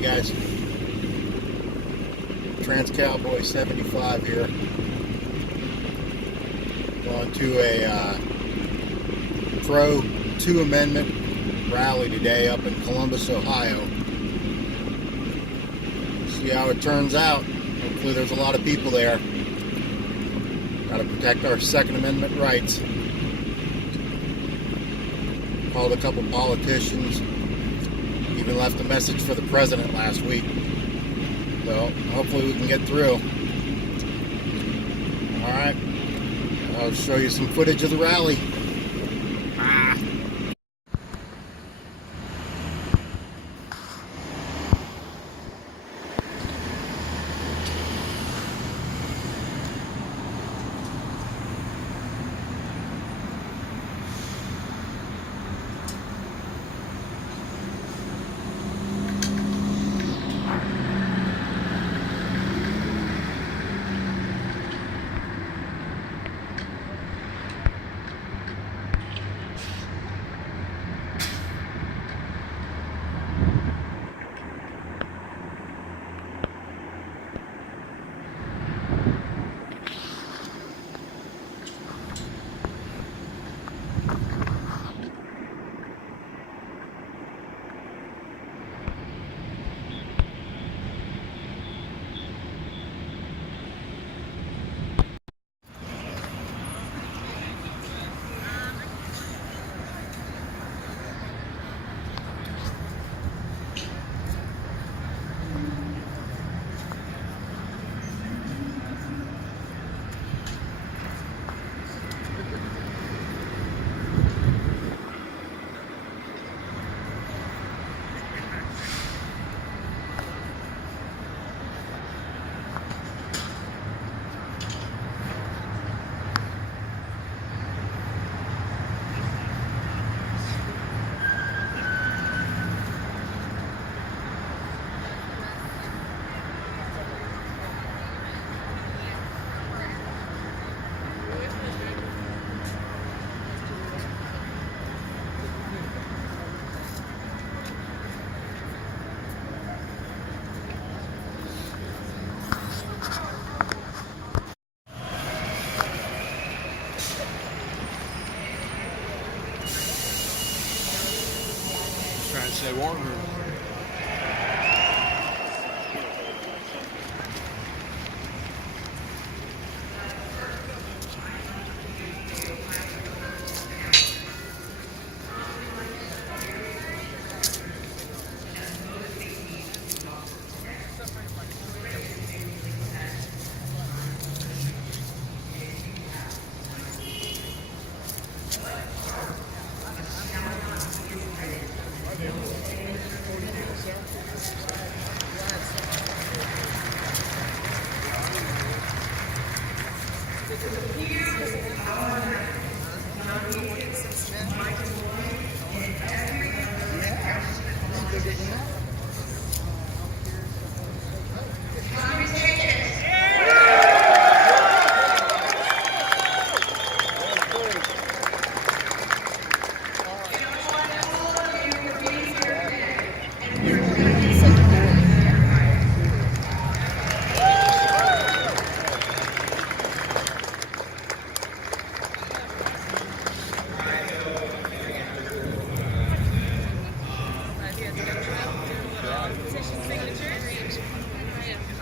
Hey guys, Trans Cowboy 75 here. Going to a Pro 2 Amendment rally today up in Columbus, Ohio. See how it turns out. Hopefully there's a lot of people there. Got to protect our Second Amendment rights. Called a couple politicians. Even left a message for the president last week. So hopefully we can get through. Alright. I'll show you some footage of the rally. Trying to say Warner.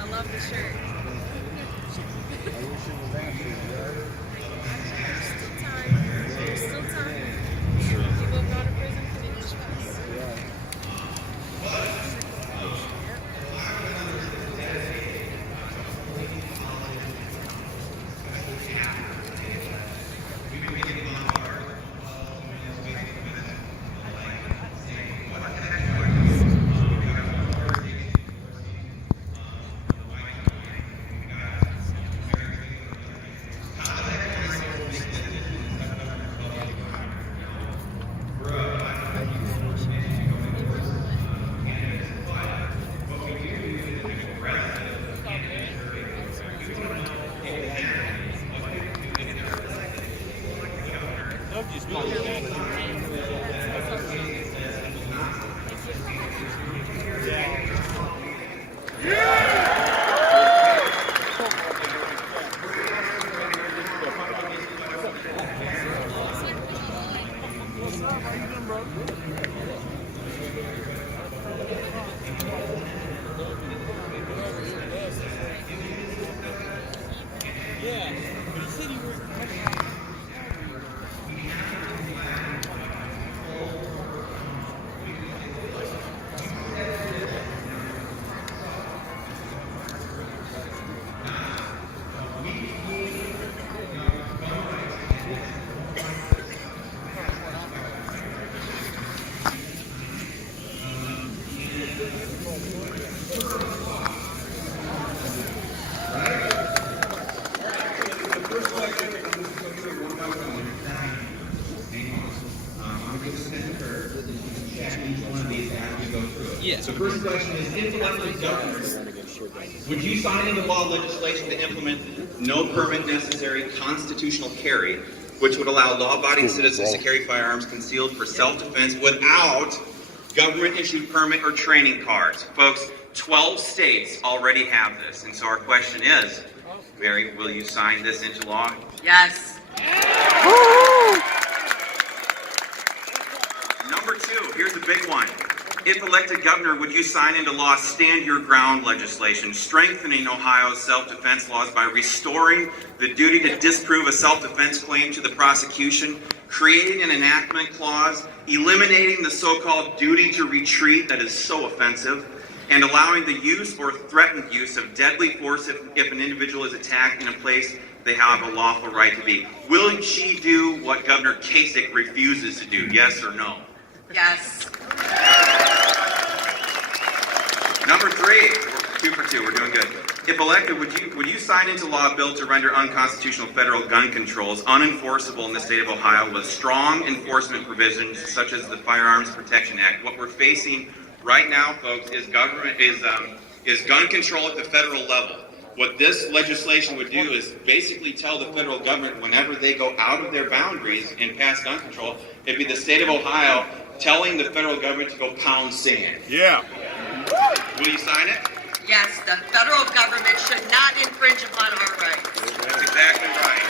I love the shirt. I wish it was answered. Still time. There's still time. People have gone to prison for the English class. Yeah. Yes. The first question is, if elected governor, would you sign into law legislation to implement no permit necessary constitutional carry, which would allow law-abiding citizens to carry firearms concealed for self-defense without government-issued permit or training cards? Folks, 12 states already have this, and so our question is, Mary, will you sign this into law? Yes. Number 2, here's a big one. If elected governor, would you sign into law Stand Your Ground legislation, strengthening Ohio's self-defense laws by restoring the duty to disprove a self-defense claim to the prosecution, creating an enactment clause, eliminating the so-called duty to retreat that is so offensive, and allowing the use or threatened use of deadly force if an individual is attacked in a place they have a lawful right to be? Will she do what Governor Kasich refuses to do, yes or no? Yes. Number 3, we're 2 for 2, we're doing good. If elected, would you sign into law a bill to render unconstitutional federal gun controls unenforceable in the state of Ohio with strong enforcement provisions such as the Firearms Protection Act? What we're facing right now, folks, is gun control at the federal level. What this legislation would do is basically tell the federal government whenever they go out of their boundaries and pass gun control, it'd be the state of Ohio telling the federal government to go pound sand. Yeah. Will you sign it? Yes, the federal government should not infringe upon our rights. That's exactly right.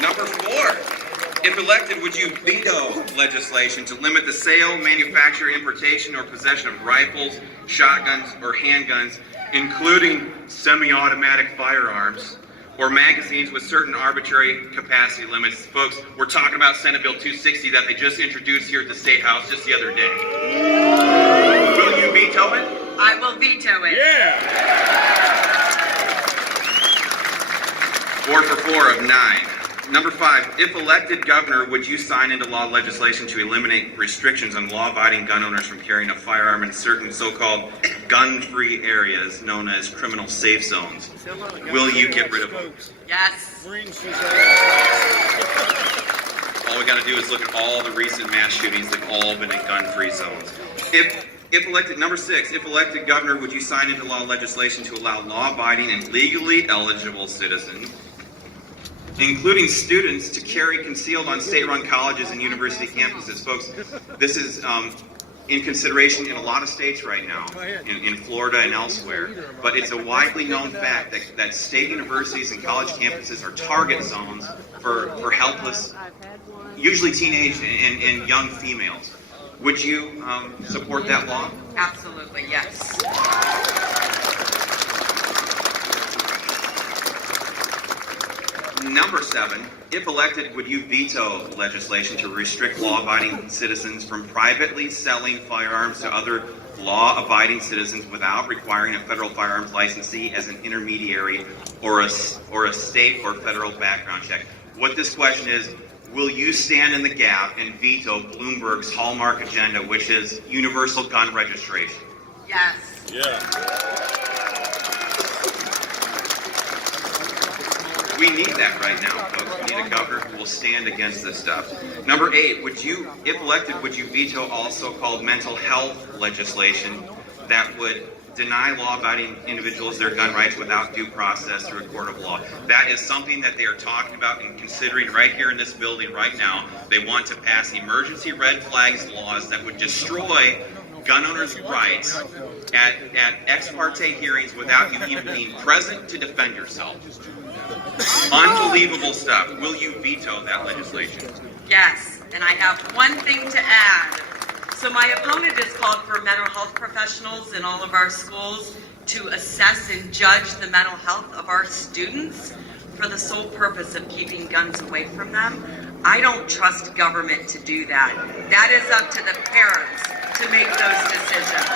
Number 4. If elected, would you veto legislation to limit the sale, manufacture, importation, or possession of rifles, shotguns, or handguns, including semi-automatic firearms, or magazines with certain arbitrary capacity limits? Folks, we're talking about Senate Bill 260 that they just introduced here at the State House just the other day. Will you veto it? I will veto it. Yeah. 4 for 4 of 9. Number 5, if elected governor, would you sign into law legislation to eliminate restrictions on law-abiding gun owners from carrying a firearm in certain so-called gun-free areas known as criminal safe zones? Will you get rid of them? Yes. All we got to do is look at all the recent mass shootings. They've all been in gun-free zones. If elected, number 6, if elected governor, would you sign into law legislation to allow law-abiding and legally eligible citizens, including students, to carry concealed on state-run colleges and university campuses? Folks, this is in consideration in a lot of states right now, in Florida and elsewhere. But it's a widely known fact that state universities and college campuses are target zones for helpless, usually teenage and young females. Would you support that law? Absolutely, yes. Number 7, if elected, would you veto legislation to restrict law-abiding citizens from privately selling firearms to other law-abiding citizens without requiring a federal firearms licensee as an intermediary or a state or federal background check? What this question is, will you stand in the gap and veto Bloomberg's hallmark agenda, which is universal gun registration? Yes. We need that right now, folks. We need a governor who will stand against this stuff. Number 8, if elected, would you veto all so-called mental health legislation that would deny law-abiding individuals their gun rights without due process through a court of law? That is something that they are talking about and considering right here in this building right now. They want to pass emergency red flags laws that would destroy gun owners' rights at ex parte hearings without you even being present to defend yourself. Unbelievable stuff. Will you veto that legislation? Yes. and I have one thing to add. So my opponent has called for mental health professionals in all of our schools to assess and judge the mental health of our students for the sole purpose of keeping guns away from them. I don't trust government to do that. That is up to the parents to make those decisions.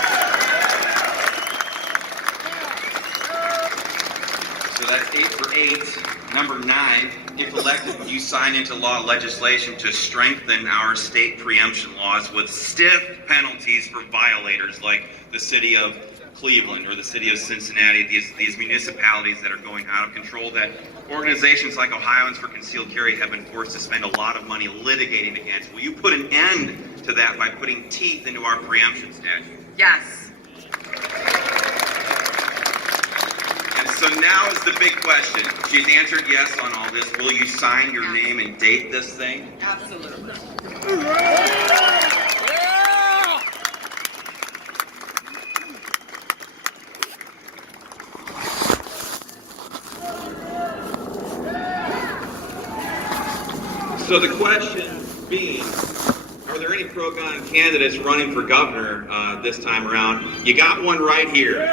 So that's 8 for 8. Number 9, if elected, would you sign into law legislation to strengthen our state preemption laws with stiff penalties for violators like the city of Cleveland or the city of Cincinnati, these municipalities that are going out of control, that organizations like Ohioans for Concealed Carry have been forced to spend a lot of money litigating against? Will you put an end to that by putting teeth into our preemption statute? Yes. And so now is the big question. She's answered yes on all this. Will you sign your name and date this thing? Absolutely. So the question being, are there any pro-gun candidates running for governor this time around? You got one right here.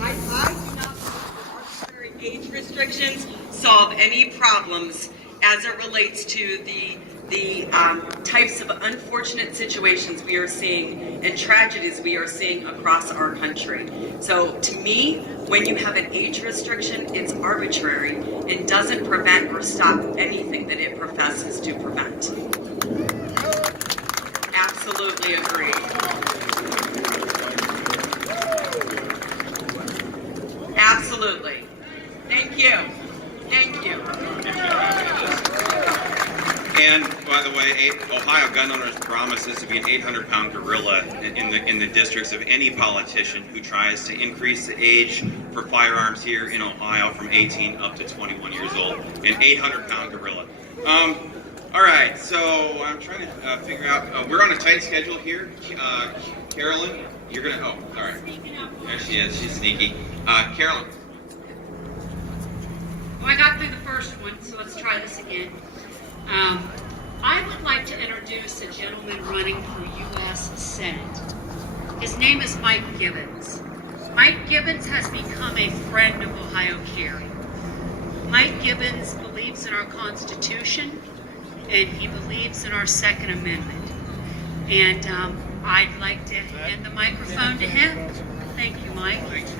I do not believe that arbitrary age restrictions solve any problems as it relates to the types of unfortunate situations we are seeing and tragedies we are seeing across our country. So to me, when you have an age restriction, it's arbitrary and doesn't prevent or stop anything that it professes to prevent. Absolutely agree. Absolutely. Thank you. Thank you. And by the way, Ohio gun owners promises to be an 800-pound gorilla in the districts of any politician who tries to increase the age for firearms here in Ohio from 18 up to 21 years old. An 800-pound gorilla. All right, so I'm trying to figure out. We're on a tight schedule here. Carolyn, you're gonna. Oh, all right. There she is. She's sneaky. Carolyn. Well, I got through the first one, so let's try this again. I would like to introduce a gentleman running for U.S. Senate. His name is Mike Gibbons. Mike Gibbons has become a friend of Ohio Carry. Mike Gibbons believes in our Constitution, and he believes in our Second Amendment. And I'd like to hand the microphone to him. Thank you, Mike. Thank you.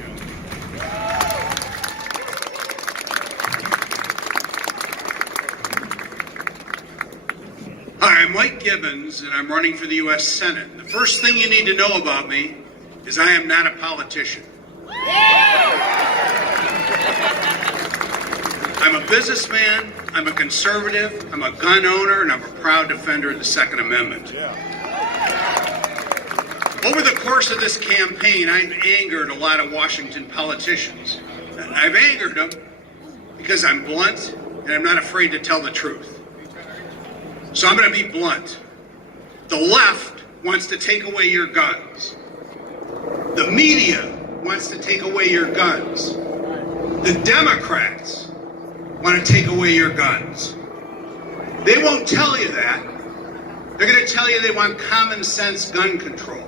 Hi, I'm Mike Gibbons, and I'm running for the U.S. Senate. The first thing you need to know about me is I am not a politician. I'm a businessman, I'm a conservative, I'm a gun owner, and I'm a proud defender of the Second Amendment. Over the course of this campaign, I've angered a lot of Washington politicians. And I've angered them because I'm blunt and I'm not afraid to tell the truth. So I'm going to be blunt. The left wants to take away your guns. The media wants to take away your guns. The Democrats want to take away your guns. They won't tell you that. They're going to tell you they want common sense gun control.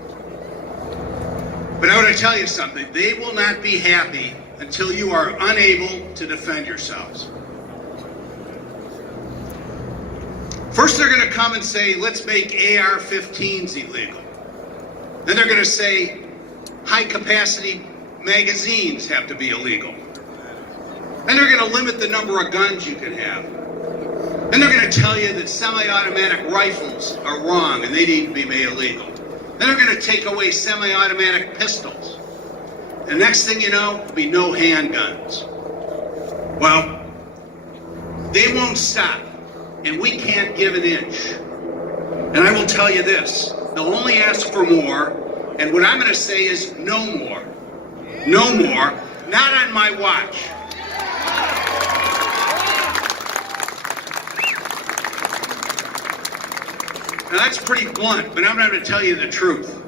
But I want to tell you something. They will not be happy until you are unable to defend yourselves. First, they're going to come and say, let's make AR-15s illegal. Then they're going to say high-capacity magazines have to be illegal. Then they're going to limit the number of guns you can have. Then they're going to tell you that semi-automatic rifles are wrong and they need to be made illegal. Then they're going to take away semi-automatic pistols. The next thing you know, there'll be no handguns. Well, they won't stop, and we can't give an inch. And I will tell you this, they'll only ask for more, and what I'm going to say is no more. No more, not on my watch. Now that's pretty blunt, but I'm going to tell you the truth.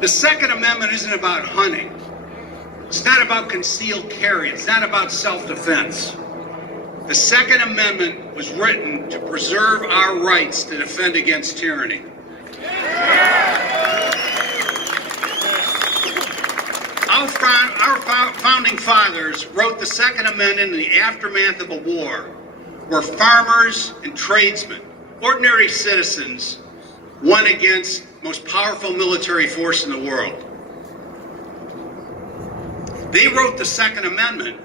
The Second Amendment isn't about hunting. It's not about concealed carry. It's not about self-defense. The Second Amendment was written to preserve our rights to defend against tyranny. Our founding fathers wrote the Second Amendment in the aftermath of a war where farmers and tradesmen, ordinary citizens, won against the most powerful military force in the world. They wrote the Second Amendment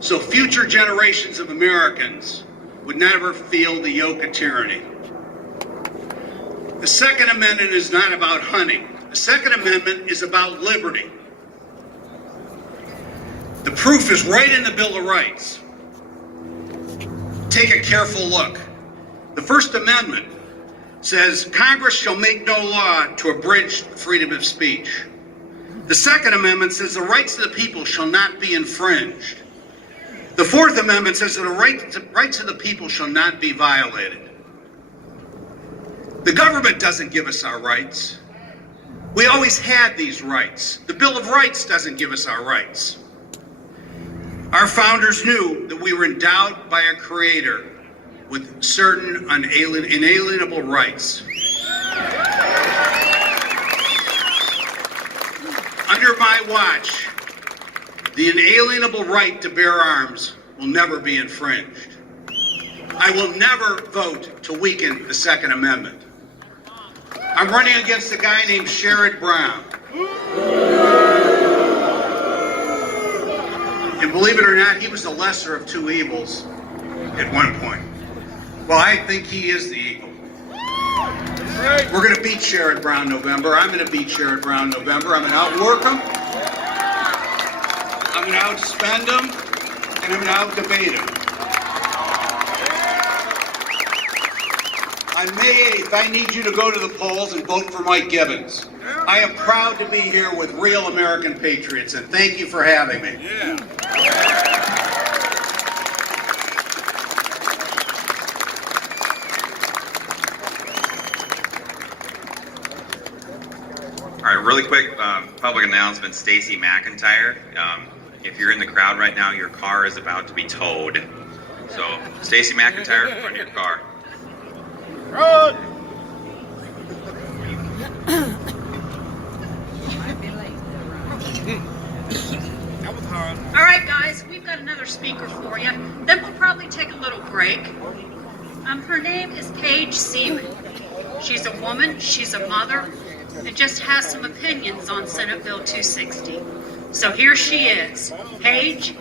so future generations of Americans would never feel the yoke of tyranny. The Second Amendment is not about hunting. The Second Amendment is about liberty. The proof is right in the Bill of Rights. Take a careful look. The First Amendment says Congress shall make no law to abridge freedom of speech. The Second Amendment says the rights of the people shall not be infringed. The Fourth Amendment says that the rights of the people shall not be violated. The government doesn't give us our rights. We always had these rights. The Bill of Rights doesn't give us our rights. Our founders knew that we were endowed by our Creator with certain inalienable rights. Under my watch, the inalienable right to bear arms will never be infringed. I will never vote to weaken the Second Amendment. I'm running against a guy named Sherrod Brown. And believe it or not, he was the lesser of two evils at one point. Well, I think he is the evil. We're going to beat Sherrod Brown November. I'm going to beat Sherrod Brown November. I'm going to outwork him. I'm going to outspend him. And I'm going to outdebate him. On May 8th, I need you to go to the polls and vote for Mike Gibbons. I am proud to be here with real American patriots, and thank you for having me. All right, really quick public announcement. Stacy McIntyre, if you're in the crowd right now, your car is about to be towed. So, Stacy McIntyre, front of your car. Run! All right, guys, we've got another speaker for you. Then we'll probably take a little break. Her name is Paige Seaman. She's a woman, she's a mother, and just has some opinions on Senate Bill 260. So here she is. Paige?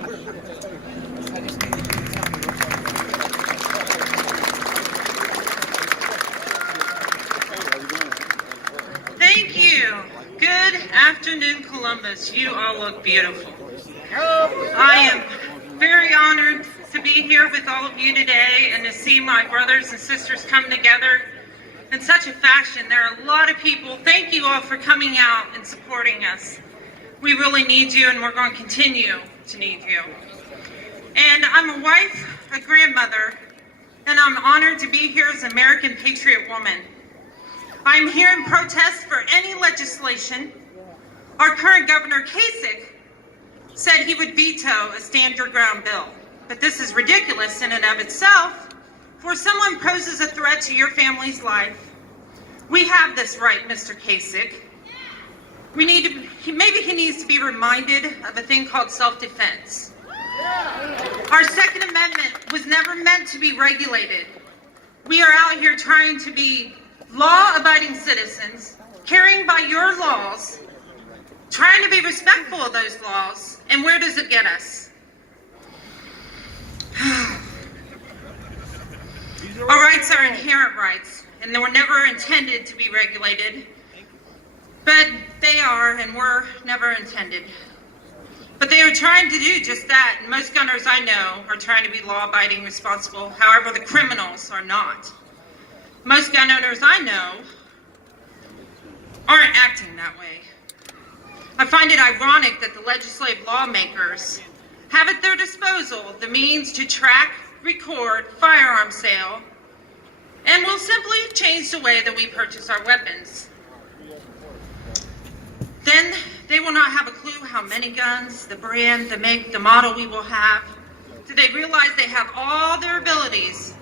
Thank you. Good afternoon, Columbus. You all look beautiful. I am very honored to be here with all of you today and to see my brothers and sisters come together in such a fashion. There are a lot of people. Thank you all for coming out and supporting us. We really need you, and we're going to continue to need you. And I'm a wife, a grandmother, and I'm honored to be here as an American Patriot woman. I'm here in protest for any legislation. Our current Governor Kasich said he would veto a stand your ground bill. But this is ridiculous in and of itself. For someone poses a threat to your family's life, we have this right, Mr. Kasich. Maybe he needs to be reminded of a thing called self-defense. Our Second Amendment was never meant to be regulated. We are out here trying to be law-abiding citizens, carrying by your laws, trying to be respectful of those laws, and where does it get us? Our rights are inherent rights, and they were never intended to be regulated, but they are and were never intended. But they are trying to do just that, and most gunners I know are trying to be law-abiding, responsible. However, the criminals are not. Most gun owners I know aren't acting that way. I find it ironic that the legislative lawmakers have at their disposal the means to track, record firearm sale, and will simply change the way that we purchase our weapons. Then they will not have a clue how many guns, the brand, the make, the model we will have. Do they realize they have all their abilities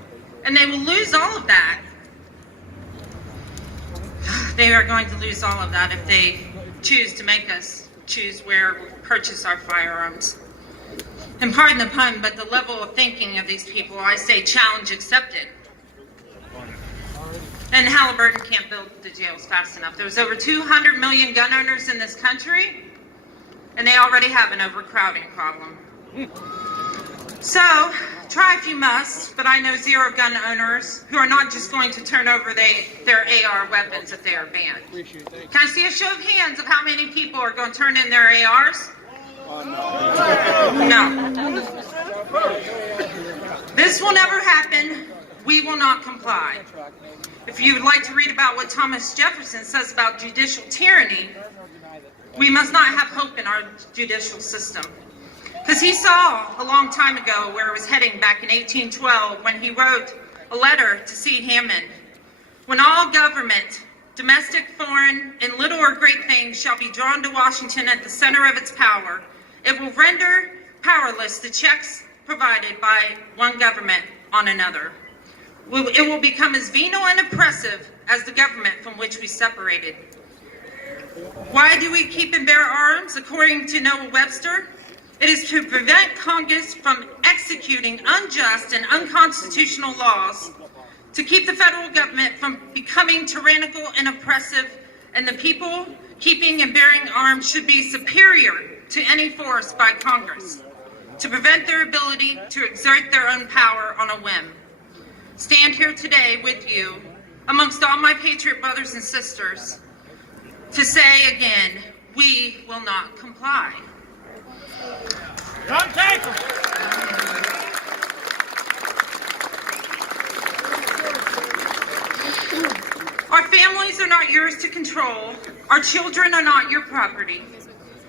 and they will lose all of that? They are going to lose all of that if they choose to make us choose where we purchase our firearms. And pardon the pun, but the level of thinking of these people, I say challenge accepted. And Halliburton can't build the jails fast enough. There's over 200 million gun owners in this country, and they already have an overcrowding problem. So, try if you must, but I know zero gun owners who are not just going to turn over their AR weapons if they are banned. Can I see a show of hands of how many people are going to turn in their ARs? No. This will never happen. We will not comply. If you would like to read about what Thomas Jefferson says about judicial tyranny, we must not have hope in our judicial system. Because he saw a long time ago where it was heading back in 1812 when he wrote a letter to C. Hammond. When all government, domestic, foreign, and little or great things shall be drawn to Washington at the center of its power, it will render powerless the checks provided by one government on another. It will become as venal and oppressive as the government from which we separated. Why do we keep and bear arms? According to Noah Webster, it is to prevent Congress from executing unjust and unconstitutional laws, to keep the federal government from becoming tyrannical and oppressive, and the people keeping and bearing arms should be superior to any force by Congress, to prevent their ability to exert their own power on a whim. Stand here today with you, amongst all my patriot brothers and sisters, to say again, we will not comply. Don't take them. Our families are not yours to control. Our children are not your property.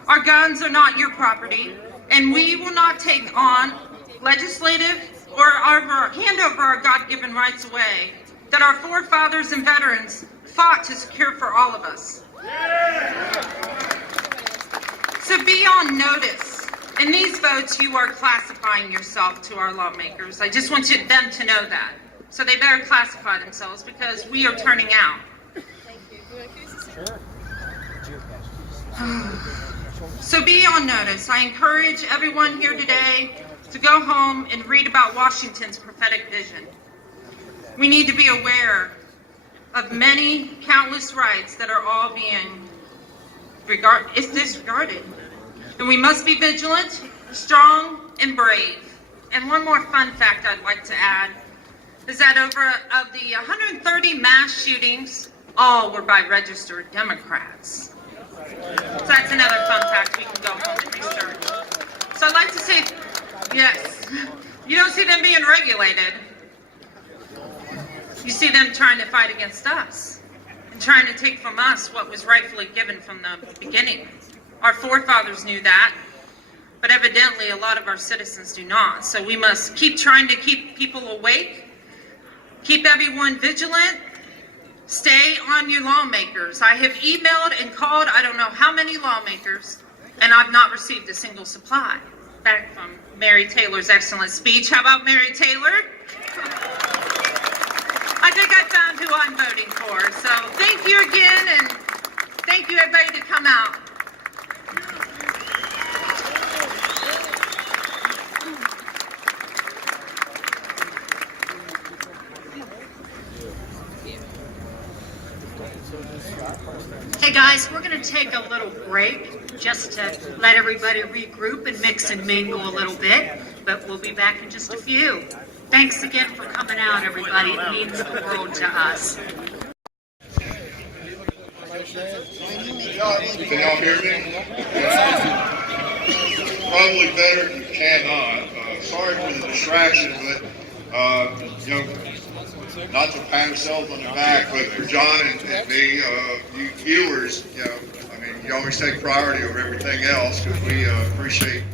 Our guns are not your property. And we will not take on legislative or hand over our God-given rights away that our forefathers and veterans fought to secure for all of us. So be on notice. In these votes, you are classifying yourself to our lawmakers. I just want them to know that. So they better classify themselves because we are turning out. So be on notice. I encourage everyone here today to go home and read about Washington's prophetic vision. We need to be aware of many countless rights that are all being disregarded. And we must be vigilant, strong, and brave. And one more fun fact I'd like to add is that of the 130 mass shootings, all were by registered Democrats. So that's another fun fact we can go home and research. So I'd like to say, yes, you don't see them being regulated. You see them trying to fight against us and trying to take from us what was rightfully given from the beginning. Our forefathers knew that, but evidently a lot of our citizens do not. So we must keep trying to keep people awake, keep everyone vigilant, stay on your lawmakers. I have emailed and called I don't know how many lawmakers, and I've not received a single supply back from Mary Taylor's excellent speech. How about Mary Taylor? I think I found who I'm voting for. So thank you again, and thank you everybody to come out. Hey guys, we're going to take a little break just to let everybody regroup and mix and mingle a little bit, but we'll be back in just a few. Thanks again for coming out, everybody. It means the world to us. Can y'all hear me? Probably better if you cannot. Sorry for the distraction, but not to pat ourselves on the back, but for John and me, you viewers, you always take priority over everything else because we appreciate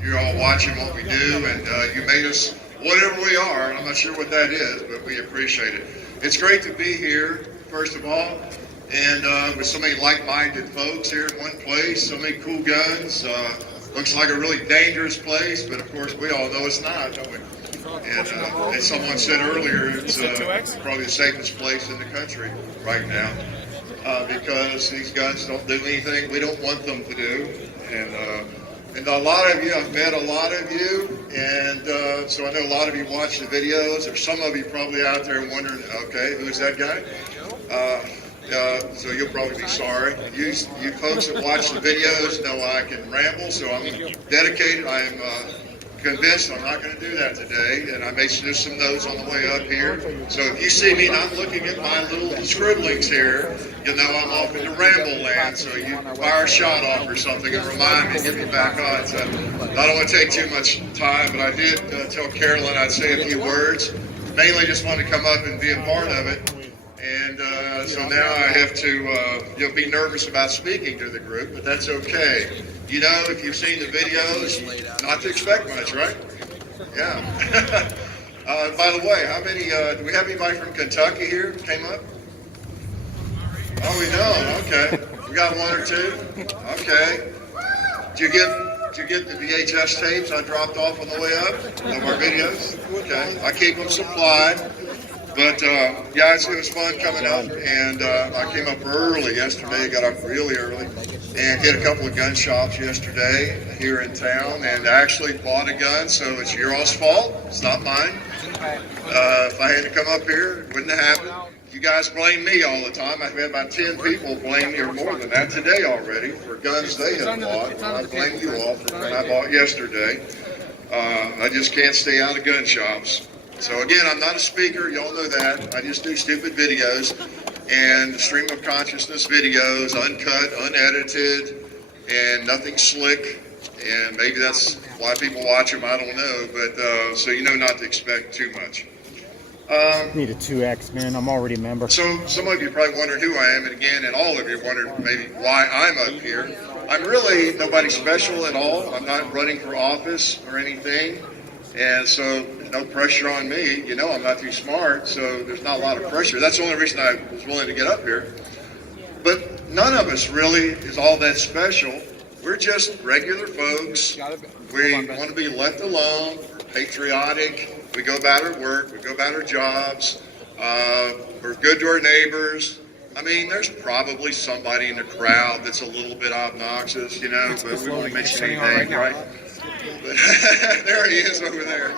you all watching what we do, and you made us whatever we are. I'm not sure what that is, but we appreciate it. It's great to be here, first of all, and with so many like-minded folks here in one place, so many cool guns. Looks like a really dangerous place, but of course we all know it's not, don't we? And as someone said earlier, it's probably the safest place in the country right now because these guns don't do anything we don't want them to do. And a lot of you, I've met a lot of you, and so I know a lot of you watch the videos. There's some of you probably out there wondering, okay, who's that guy? So you'll probably be sorry. You folks that watch the videos know I can ramble, so I'm dedicated. I am convinced I'm not going to do that today, and I made just some notes on the way up here. So if you see me not looking at my little scribblings here, you know I'm off into ramble land, so you fire a shot off or something and remind me, get me back on. So I don't want to take too much time, but I did tell Carolyn I'd say a few words. Mainly just wanted to come up and be a part of it. And so now I have to be nervous about speaking to the group, but that's okay. You know, if you've seen the videos, not to expect much, right? Yeah. By the way, how many, do we have anybody from Kentucky here came up? Oh, we don't. Okay. We got one or two. Okay. Did you get the VHS tapes I dropped off on the way up of our videos? Okay. I keep them supplied. But yeah, it was fun coming up, and I came up early yesterday, got up really early, and hit a couple of gun shops yesterday here in town, and actually bought a gun, so it's your all's fault, it's not mine. If I had to come up here, it wouldn't have happened. You guys blame me all the time. I've had about 10 people blame me, or more than that today already, for guns they have bought, and I blame you all for what I bought yesterday. I just can't stay out of gun shops. So again, I'm not a speaker, y'all know that. I just do stupid videos and stream of consciousness videos, uncut, unedited, and nothing slick. And maybe that's why people watch them, I don't know. But so you know not to expect too much. Need a 2X, man. I'm already a member. So some of you probably wonder who I am, and again, and all of you wondered maybe why I'm up here. I'm really nobody special at all. I'm not running for office or anything. And so no pressure on me. You know I'm not too smart, so there's not a lot of pressure. That's the only reason I was willing to get up here. But none of us really is all that special. We're just regular folks. We want to be left alone. We're patriotic. We go about our work. We go about our jobs. We're good to our neighbors. I mean, there's probably somebody in the crowd that's a little bit obnoxious, you know, but we won't mention anything, right? But there he is over there.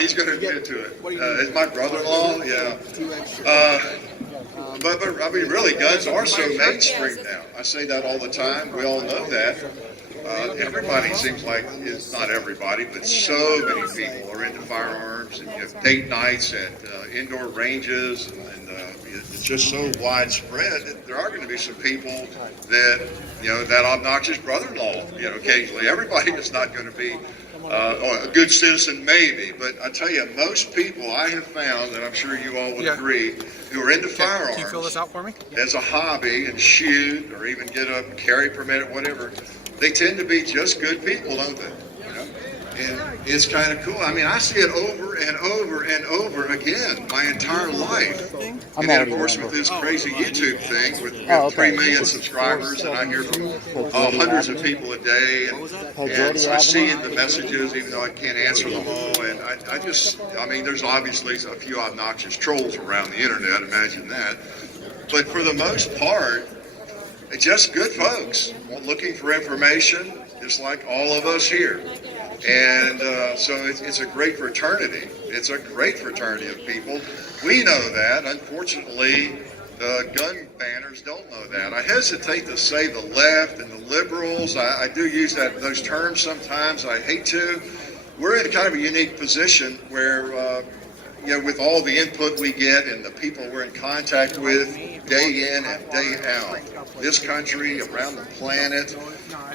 He's going to admit to it. It's my brother-in-law, yeah. But I mean, really, guns are so mainstream now. I say that all the time. We all know that. Everybody seems like, it's not everybody, but so many people are into firearms, and you have date nights at indoor ranges, and it's just so widespread that there are going to be some people that, you know, that obnoxious brother-in-law, you know, occasionally. Everybody is not going to be a good citizen, maybe, but I tell you, most people I have found, and I'm sure you all would agree, who are into firearms, can you fill this out for me? As a hobby and shoot, or even get a carry permit or whatever, they tend to be just good people, don't they? You know? And it's kind of cool. I mean, I see it over and over and over again my entire life. And then, of course, with this crazy YouTube thing, with 3 million subscribers, and I hear from hundreds of people a day, and so I see the messages, even though I can't answer them all. And I mean, there's obviously a few obnoxious trolls around the internet, imagine that. But for the most part, it's just good folks looking for information, just like all of us here. And so it's a great fraternity. It's a great fraternity of people. We know that. Unfortunately, the gun banners don't know that. I hesitate to say the left and the liberals. I do use those terms sometimes. I hate to. We're in kind of a unique position where, you know, with all the input we get and the people we're in contact with day in and day out, this country, around the planet,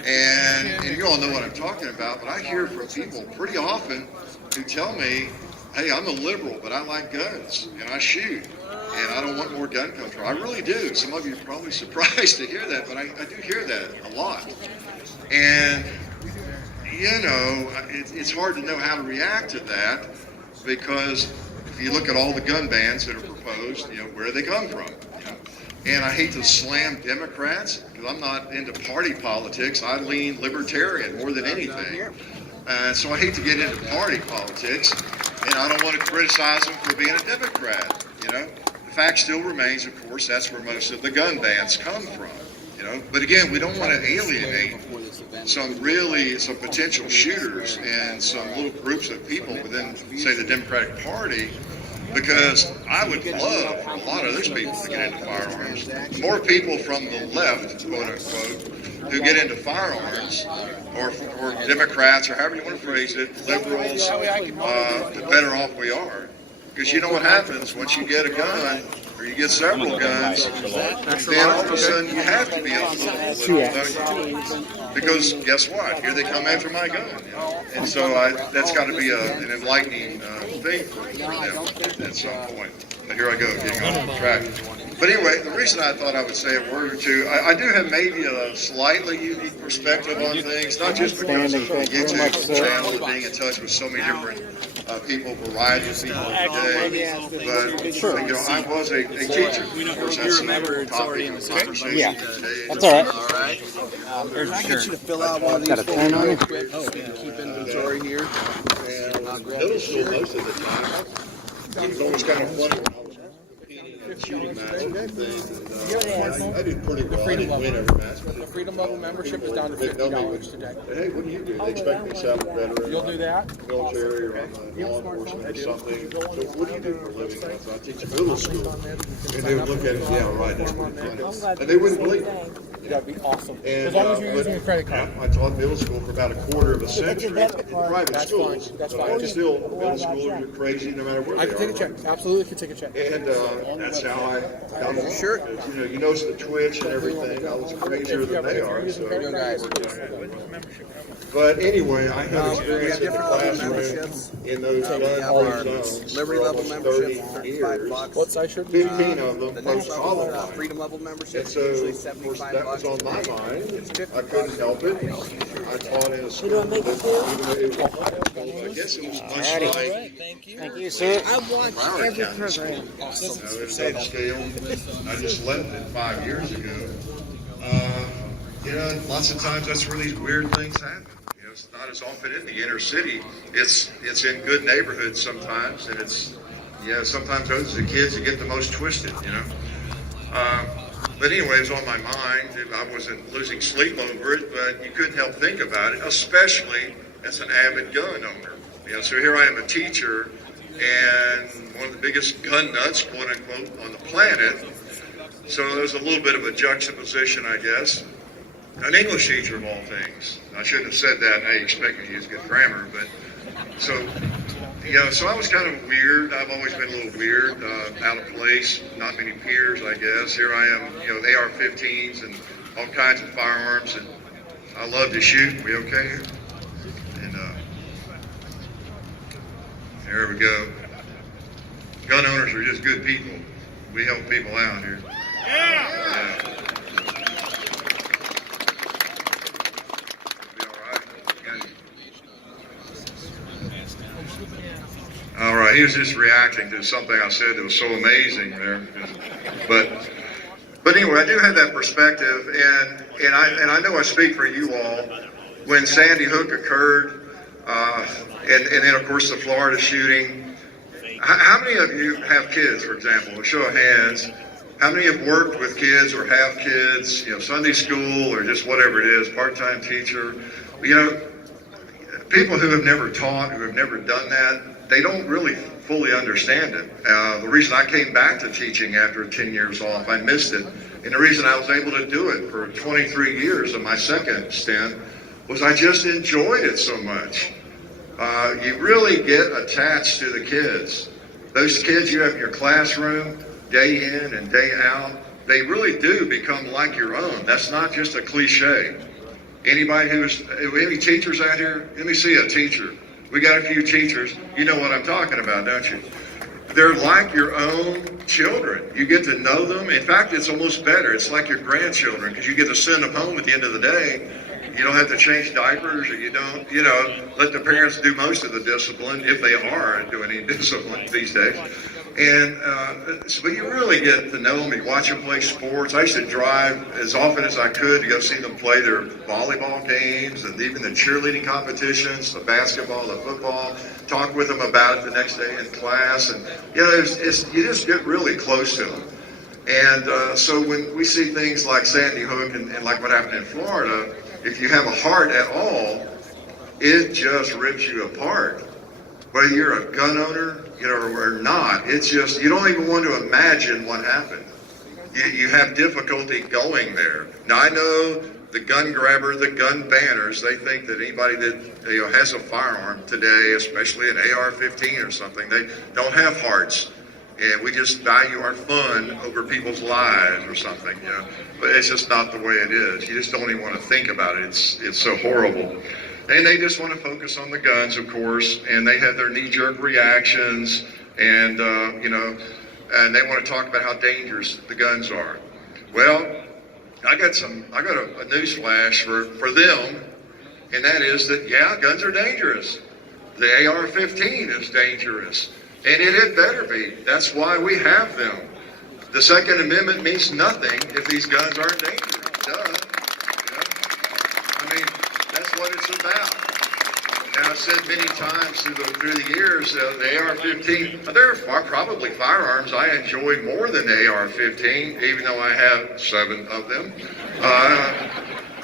and you all know what I'm talking about, but I hear from people pretty often who tell me, hey, I'm a liberal, but I like guns, and I shoot, and I don't want more gun control. I really do. Some of you are probably surprised to hear that, but I do hear that a lot. And you know, it's hard to know how to react to that because if you look at all the gun bans that are proposed, you know, where do they come from? You know? And I hate to slam Democrats because I'm not into party politics. I lean libertarian more than anything. So I hate to get into party politics, and I don't want to criticize them for being a Democrat, you know. The fact still remains, of course, that's where most of the gun bans come from, you know. But again, we don't want to alienate some potential shooters and some little groups of people within, say, the Democratic Party, because I would love for a lot of those people to get into firearms. More people from the left, quote unquote, who get into firearms, or Democrats, or however you want to phrase it, liberals, the better off we are. Because you know what happens once you get a gun, or you get several guns, then all of a sudden you have to be a little liberal, don't you? Because guess what? Here they come after my gun. You know? And so that's got to be an enlightening thing for them at some point. But here I go, getting off track. But anyway, the reason I thought I would say a word or two, I do have maybe a slightly unique perspective on things, not just because of the YouTube channel and being in touch with so many different people, variety of people every day, but you know, I was a teacher. Of course, that's the topic of conversation today. That's all right. I get you to fill out one of these forms real quick so we can keep inventory here. And Middle school, most of the time, it's always kind of funny when I was shooting matches and things, and I did pretty well. I didn't win every match. the Freedom Level membership is down to $50 today. Hey, what do you do? They expect me to have a veteran. You'll do that? Military or on the law enforcement or something. So what do you do for a living? I teach middle school. And they would look at it, yeah, right, that's pretty funny. And they wouldn't believe it. That'd be awesome. And, As long as you're using a credit card. I taught middle school for about a quarter of a century in private That's schools. fine. That's So fine. still, middle school, you're crazy no matter where I they can take a are. check. Absolutely can take a check. And that's how I got along. Sure. You notice the twitch and everything. I was crazier than they are. So it worked out. But anyway, I had experience in the classroom in those gun-free zones Liberty for level almost membership, 30 years. What size shirt do you 15 of them, most all of them. Freedom level membership And so, of course, that was on my mind. I couldn't help it. I taught in a school. Even though it was a public school, I guess it was much like Thank you, sir. I watch Broward County School. You know, it was upscale. I just left it 5 years ago. You know, lots of times that's where these weird things happen. You know, it's not as often in the inner city. It's in good neighborhoods sometimes, and sometimes those are the kids that get the most twisted. You know. But anyway, it was on my mind. I wasn't losing sleep over it, but you couldn't help think about it, especially as an avid gun owner. You know, so here I am, a teacher, and one of the biggest gun nuts, quote unquote, on the planet. So there's a little bit of a juxtaposition, I guess. An English teacher of all things. I shouldn't have said that. Now you expect me to use good grammar, but so I was kind of weird. I've always been a little weird, out of place. Not many peers, I guess. Here I am, AR-15s and all kinds of firearms, and I love to shoot. We okay here? And there we go. Gun owners are just good people. We help people out here. Yeah. All right, he was just reacting to something I said that was so amazing there. But anyway, I do have that perspective, and I know I speak for you all. When Sandy Hook occurred, and then of course the Florida shooting. How many of you have kids, for example? A show of hands. How many have worked with kids or have kids? Sunday school or just whatever it is, part-time teacher. People who have never taught, who have never done that, they don't really fully understand it. The reason I came back to teaching after 10 years off, I missed it. And the reason I was able to do it for 23 years of my second stint was I just enjoyed it so much. You really get attached to the kids. Those kids you have in your classroom, day in and day out, they really do become like your own. That's not just a cliche. Any teachers out here? Let me see a teacher. We got a few teachers. You know what I'm talking about, don't you? They're like your own children. You get to know them. In fact, it's almost better. It's like your grandchildren because you get to send them home at the end of the day. You don't have to change diapers, or you don't, let the parents do most of the discipline, if they are doing any discipline these days. And but you really get to know them. You watch them play sports. I used to drive as often as I could to go see them play their volleyball games and even the cheerleading competitions, the basketball, the football. Talk with them about it the next day in class, and you just get really close to them. And so when we see things like Sandy Hook and like what happened in Florida, if you have a heart at all, it just rips you apart. Whether you're a gun owner, or not, it's just, you don't even want to imagine what happened. You have difficulty going there. Now, I know the gun grabber, the gun banners, they think that anybody that has a firearm today, especially an AR-15 or something, they don't have hearts. And we just value our fun over people's lives or something, But it's just not the way it is. You just don't even want to think about it. It's so horrible. And they just want to focus on the guns, of course, and they have their knee-jerk reactions, and and they want to talk about how dangerous the guns are. Well, I got a news flash for them, and that is that, guns are dangerous. The AR-15 is dangerous, and it had better be. That's why we have them. The Second Amendment means nothing if these guns aren't dangerous. Duh. I mean, that's what it's about. Now, I've said many times through the years, the AR-15, there are probably firearms I enjoy more than the AR-15, even though I have 7 of them.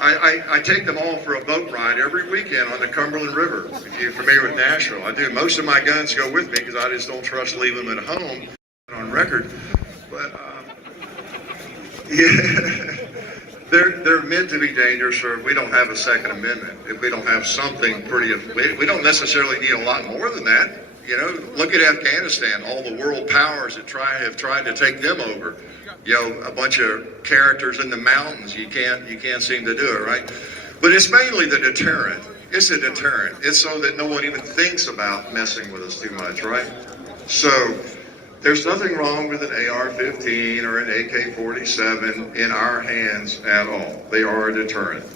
I take them all for a boat ride every weekend on the Cumberland River. If you're familiar with Nashville, I do. Most of my guns go with me because I just don't trust leaving them at home on record. But, They're meant to be dangerous, or if we don't have a Second Amendment, if we don't have something we don't necessarily need a lot more than that. Look at Afghanistan, all the world powers that have tried to take them over. A bunch of characters in the mountains, you can't seem to do it, right? But it's mainly the deterrent. It's a deterrent. It's so that no one even thinks about messing with us too much, right? So there's nothing wrong with an AR-15 or an AK-47 in our hands at all. They are a deterrent.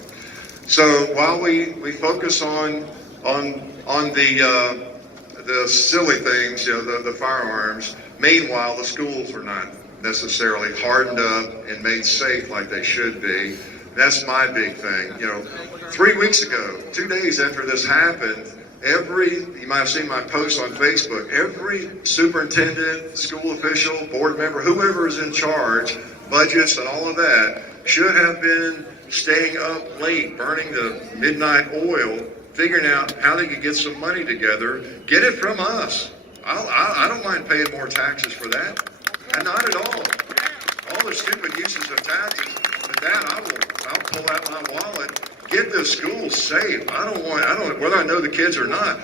So while we focus on the silly things, the firearms, meanwhile the schools are not necessarily hardened up and made safe like they should be. That's my big thing. 3 weeks ago, 2 days after this happened, you might have seen my post on Facebook, every superintendent, school official, board member, whoever is in charge, budgets and all of that, should have been staying up late, burning the midnight oil, figuring out how they could get some money together, get it from us. I don't mind paying more taxes for that. And not at all. All the stupid uses of taxes, but that I'll pull out my wallet. Get the schools safe. Whether I know the kids or not,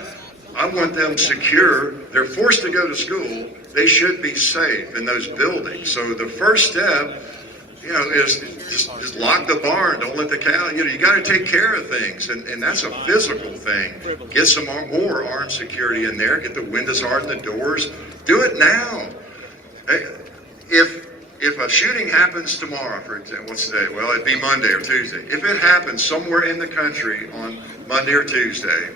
I want them secure. They're forced to go to school. They should be safe in those buildings. So the first step, is just lock the barn. Don't let the cow, you got to take care of things. And that's a physical thing. Get some more armed security in there. Get the windows hardened, the doors. Do it now. If a shooting happens tomorrow, for example, what's today? Well, it'd be Monday or Tuesday. If it happens somewhere in the country on Monday or Tuesday,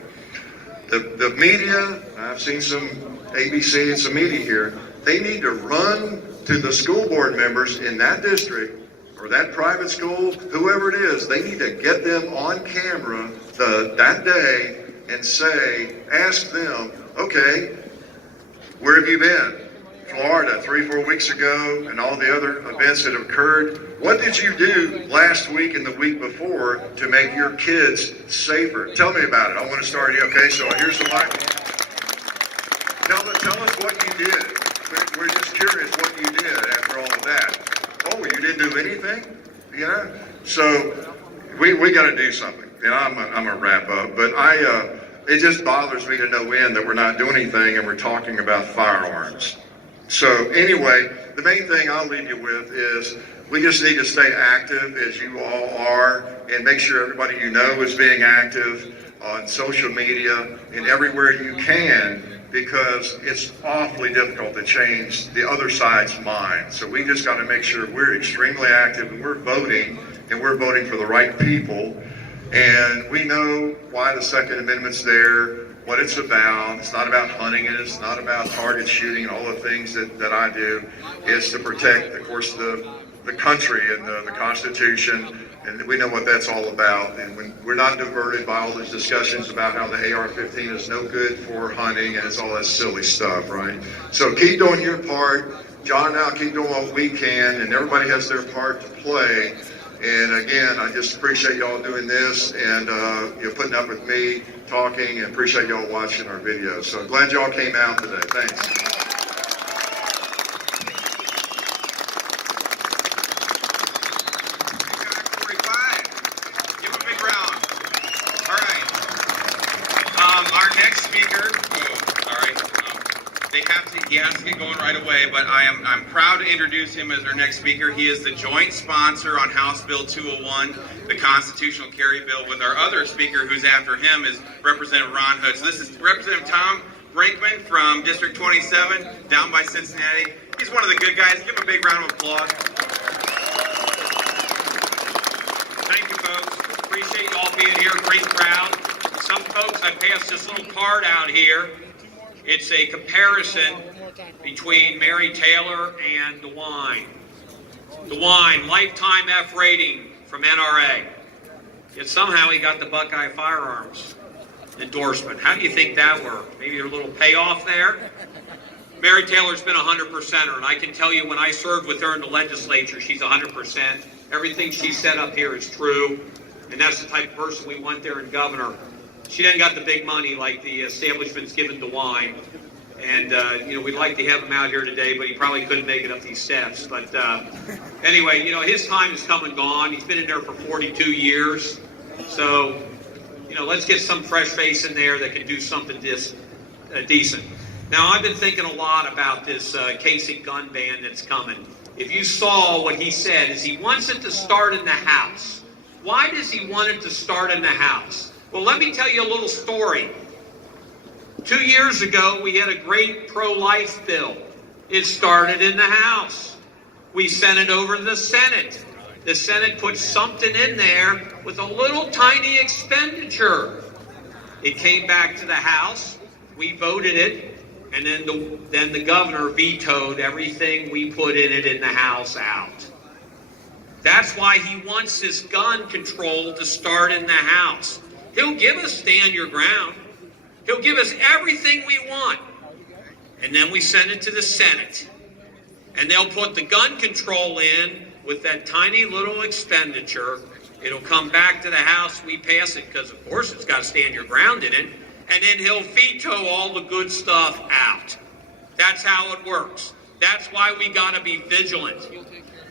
the media, I've seen some ABC and some media here, they need to run to the school board members in that district or that private school, whoever it is, they need to get them on camera that day and ask them, okay, where have you been? Florida 3-4 weeks ago and all the other events that have occurred. What did you do last week and the week before to make your kids safer? Tell me about it. I want to start here. Okay, so here's the mic. Tell us what you did. We're just curious what you did after all of that. Oh, you didn't do anything? So we got to do something. I'm going to wrap up, but it just bothers me to no end that we're not doing anything and we're talking about firearms. So anyway, the main thing I'll leave you with is we just need to stay active as you all are and make sure everybody you know is being active on social media and everywhere you can, because it's awfully difficult to change the other side's mind. So we just got to make sure we're extremely active and we're voting for the right people. And we know why the Second Amendment's there, what it's about. It's not about hunting, and it's not about target shooting and all the things that I do. It's to protect, of course, the country and the Constitution, and we know what that's all about. And when we're not diverted by all these discussions about how the AR-15 is no good for hunting and it's all that silly stuff, right? So keep doing your part. John and I keep doing what we can, and everybody has their part to play. And again, I just appreciate y'all doing this and putting up with me talking, and appreciate y'all watching our videos. So glad y'all came out today. Thanks. He has to get going right away, but I'm proud to introduce him as our next speaker. He is the joint sponsor on House Bill 201, the constitutional carry bill, with our other speaker who's after him is Representative Ron Hood. So this is Representative Tom Brinkman from District 27 down by Cincinnati. He's one of the good guys. Give him a big round of applause. Thank you, folks. Appreciate you all being here. Great crowd. Some folks, I passed this little card out here. It's a comparison between Mary Taylor and DeWine. DeWine, lifetime F rating from NRA. Yet somehow he got the Buckeye Firearms endorsement. How do you think that worked? Maybe a little payoff there? Mary Taylor's been a 100%er, and I can tell you when I served with her in the legislature, she's 100%. Everything she said up here is true, and that's the type of person we want there in governor. She didn't got the big money like the establishment's given DeWine. And, we'd like to have him out here today, but he probably couldn't make it up these steps. But anyway, his time has come and gone. He's been in there for 42 years. So, let's get some fresh face in there that can do something decent. Now, I've been thinking a lot about this Kasich gun ban that's coming. If you saw what he said, is he wants it to start in the House. Why does he want it to start in the House? Well, let me tell you a little story. 2 years ago, we had a great pro-life bill. It started in the House. We sent it over to the Senate. The Senate put something in there with a little tiny expenditure. It came back to the House. We voted it, and then the governor vetoed everything we put in it in the House out. That's why he wants this gun control to start in the House. He'll give us stand your ground. He'll give us everything we want. And then we send it to the Senate. And they'll put the gun control in with that tiny little expenditure. It'll come back to the House. We pass it because, of course, it's got to stand your ground in it. And then he'll veto all the good stuff out. That's how it works. That's why we got to be vigilant.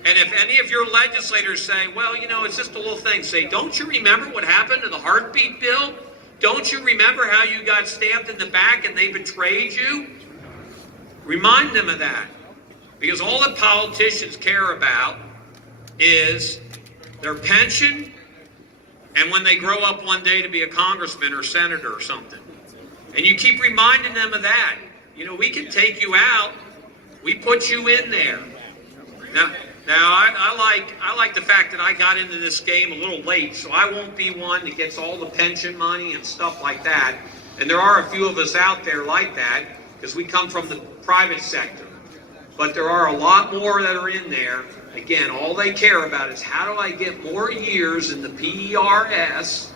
And if any of your legislators say, well, it's just a little thing, say, don't you remember what happened to the heartbeat bill? Don't you remember how you got stabbed in the back and they betrayed you? Remind them of that. Because all the politicians care about is their pension and when they grow up one day to be a congressman or senator or something. And you keep reminding them of that. We can take you out. We put you in there. Now I like the fact that I got into this game a little late, so I won't be one that gets all the pension money and stuff like that. And there are a few of us out there like that, because we come from the private sector. But there are a lot more that are in there. Again, all they care about is how do I get more years in the PERS,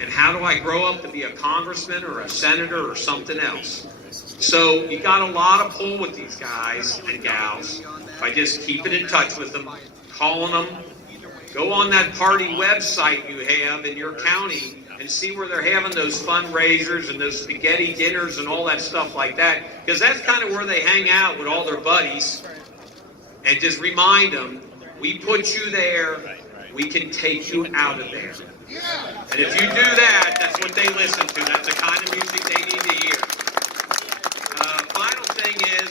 and how do I grow up to be a congressman or a senator or something else. So you got a lot of pull with these guys and gals by just keeping in touch with them, calling them. Go on that party website you have in your county and see where they're having those fundraisers and those spaghetti dinners and all that stuff like that, because that's kind of where they hang out with all their buddies. And just remind them, we put you there, we can take you out of there. And if you do that, that's what they listen to. That's the kind of music they need to hear. Final thing is,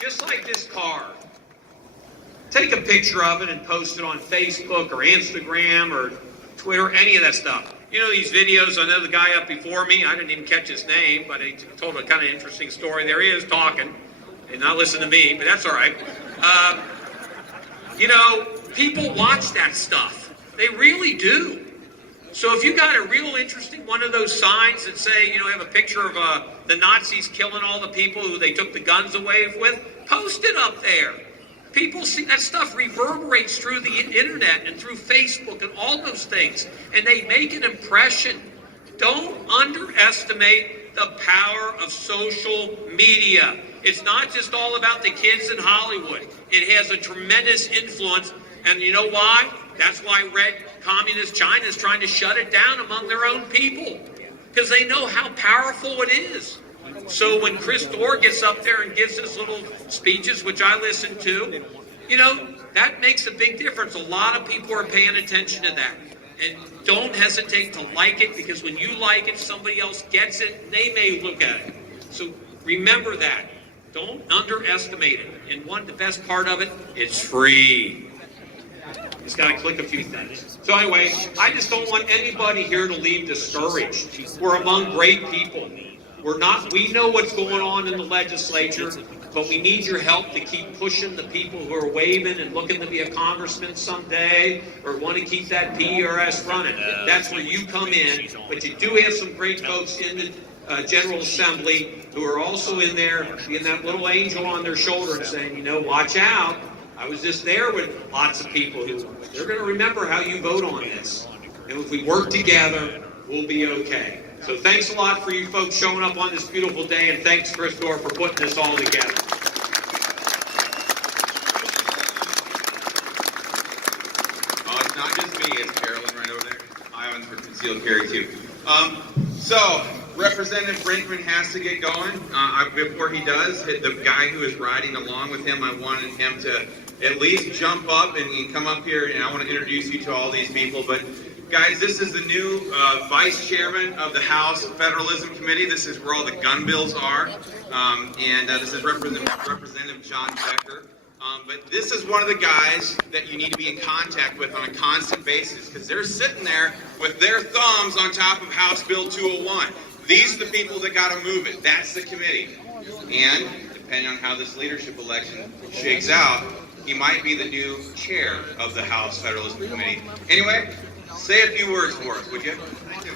just like this car, take a picture of it and post it on Facebook or Instagram or Twitter, any of that stuff. These videos, I know the guy up before me, I didn't even catch his name, but he told a kind of interesting story. There he is talking, and not listening to me, but that's all right. People watch that stuff. They really do. So if you got a real interesting one of those signs that say, you know, have a picture of the Nazis killing all the people who they took the guns away with, post it up there. People see that stuff reverberates through the internet and through Facebook and all those things, and they make an impression. Don't underestimate the power of social media. It's not just all about the kids in Hollywood. It has a tremendous influence, and you know why? That's why Red Communist China is trying to shut it down among their own people, because they know how powerful it is. So when Chris Dorr gets up there and gives his little speeches, which I listen to, you know, that makes a big difference. A lot of people are paying attention to that. And don't hesitate to like it, because when you like it, somebody else gets it, they may look at it. So remember that. Don't underestimate it. And the best part of it, it's free. Just got to click a few things. So anyway, I just don't want anybody here to leave discouraged. We're among great people. We know what's going on in the legislature, but we need your help to keep pushing the people who are waving and looking to be a congressman someday, or want to keep that PRS running. That's where you come in. But you do have some great folks in the General Assembly who are also in there, being that little angel on their shoulder and saying, you know, watch out. I was just there with lots of people who, they're going to remember how you vote on this. And if we work together, we'll be okay. So thanks a lot for you folks showing up on this beautiful day, and thanks, Chris Dorr, for putting this all together. Oh, it's not just me, it's Carolyn right over there. I own for concealed carry too. So Representative Brinkman has to get going. Before he does, the guy who is riding along with him, I wanted him to at least jump up and come up here, and I want to introduce you to all these people. But guys, this is the new vice chairman of the House Federalism Committee. This is where all the gun bills are. This is Representative John Becker. But this is one of the guys that you need to be in contact with on a constant basis, because they're sitting there with their thumbs on top of House Bill 201. These are the people that got to move it. That's the committee. And depending on how this leadership election shakes out, he might be the new chair of the House Federalism Committee. Anyway, say a few words for us, would you? Thank you.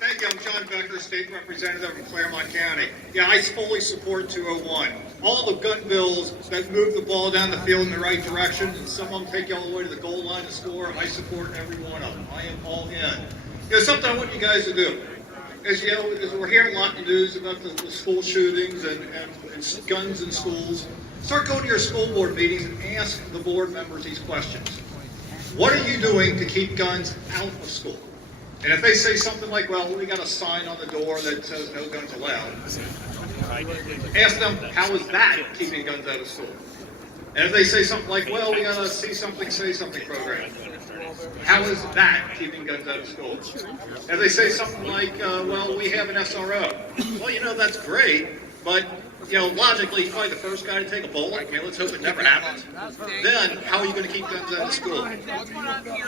Thank you. I'm John Becker, State Representative from Claremont County. Yeah, I fully support 201. All the gun bills that move the ball down the field in the right direction, and some of them take you all the way to the goal line to score, I support every one of them. I am all in. You know, something I want you guys to do. As you know, as we're hearing a lot in the news about the school shootings and guns in schools, start going to your school board meetings and ask the board members these questions. What are you doing to keep guns out of school? And if they say something like, well, we got a sign on the door that says no guns allowed, ask them, how is that keeping guns out of school? And if they say something like, well, we got a see something, say something program, how is that keeping guns out of school? If they say something like, well, we have an SRO, well, you know, that's great, but, you know, logically, you're probably the first guy to take a bullet. I mean, let's hope it never happens. Then, how are you going to keep guns out of school?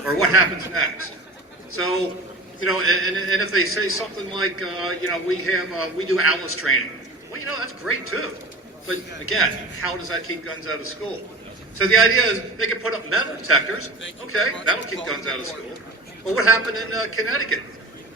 Or what happens next? So, you know, and if they say something like, you know, we do ALICE training. Well, you know, that's great too. But again, how does that keep guns out of school? So the idea is they can put up metal detectors. Okay, that'll keep guns out of school. Well, what happened in Connecticut?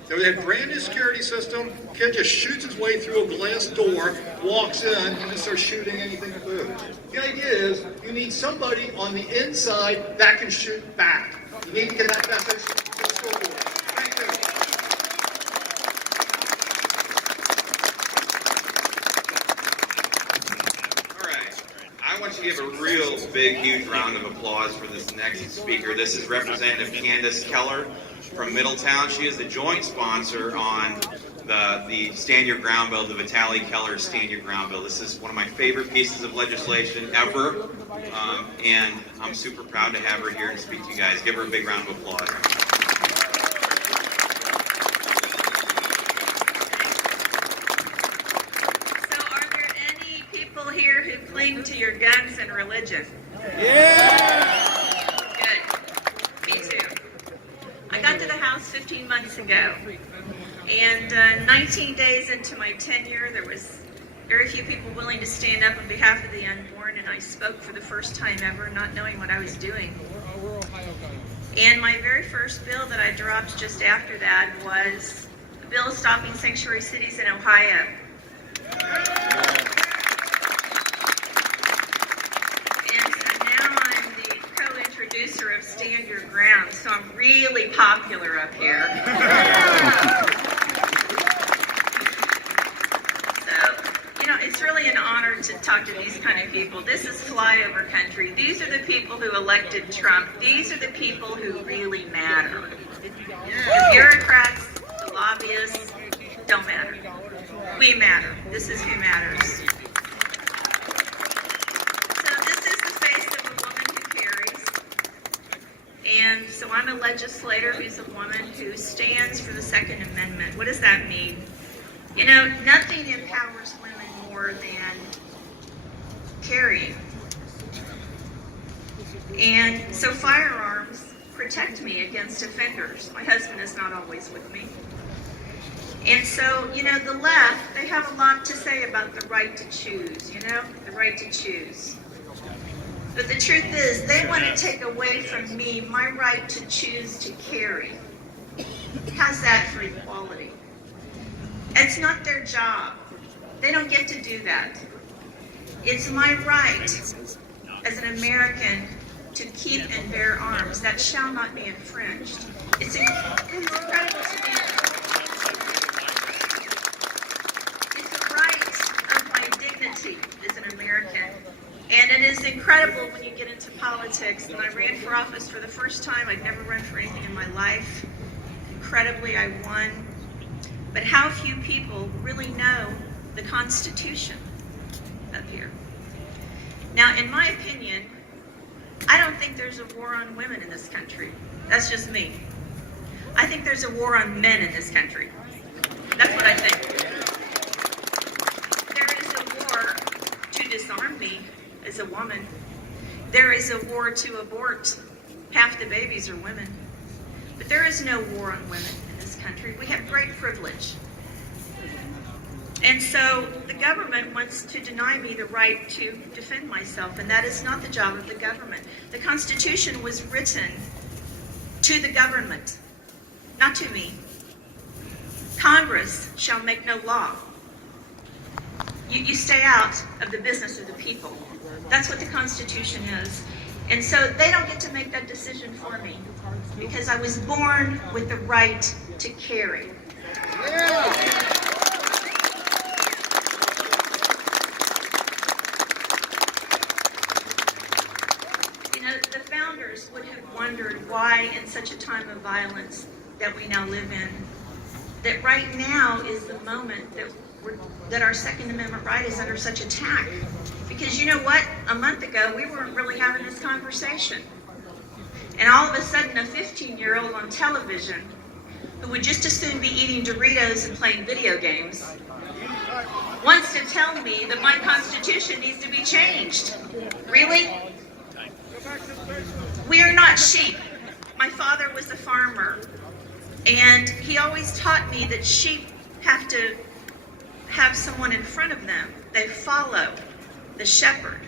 They had a brand new security system. Kid just shoots his way through a glass door, walks in, and just starts shooting anything that moves. The idea is you need somebody on the inside that can shoot back. You need to get that message to the school board. Thank you. I want you to give a real big, huge round of applause for this next speaker. This is Representative Candace Keller from Middletown. She is the joint sponsor on the Stand Your Ground Bill, the Vitaly Keller Stand Your Ground Bill. This is one of my favorite pieces of legislation ever, and I'm super proud to have her here to speak to you guys. Give her a big round of applause. Cling to your guns and religion. Yeah! Good. Me too. I got to the House 15 months ago, and 19 days into my tenure, there was very few people willing to stand up on behalf of the unborn, and I spoke for the first time ever, not knowing what I was doing. And my very first bill that I dropped just after that was a bill stopping sanctuary cities in Ohio. And so now I'm the co-introducer of Stand Your Ground, so I'm really popular up here. It's really an honor to talk to these kind of people. This is flyover country. These are the people who elected Trump. These are the people who really matter. The bureaucrats, the lobbyists, don't matter. We matter. This is who matters. So this is the face of a woman who carries. And so I'm a legislator who's a woman who stands for the Second Amendment. What does that mean? You know, nothing empowers women more than carrying. And so firearms protect me against offenders. My husband is not always with me. And so, you know, the left, they have a lot to say about the right to choose, you know, the right to choose. But the truth is, they want to take away from me my right to choose to carry. How's that for equality? It's not their job. They don't get to do that. It's my right as an American to keep and bear arms. That shall not be infringed. It's incredible to me. It's a right of my dignity as an American. And it is incredible when you get into politics. When I ran for office for the first time, I'd never run for anything in my life. Incredibly, I won. But how few people really know the Constitution up here. Now, in my opinion, I don't think there's a war on women in this country. That's just me. I think there's a war on men in this country. That's what I think. There is a war to disarm me as a woman. There is a war to abort. Half the babies are women. But there is no war on women in this country. We have great privilege. And so the government wants to deny me the right to defend myself, and that is not the job of the government. The Constitution was written to the government, not to me. Congress shall make no law. You stay out of the business of the people. That's what the Constitution is. And so they don't get to make that decision for me, because I was born with the right to carry. The founders would have wondered why, in such a time of violence that we now live in, that right now is the moment that our Second Amendment right is under such attack. Because you know what? A month ago, we weren't really having this conversation. And all of a sudden, a 15-year-old on television, who would just as soon be eating Doritos and playing video games, wants to tell me that my Constitution needs to be changed. Really? We are not sheep. My father was a farmer, and he always taught me that sheep have to have someone in front of them. They follow the shepherd.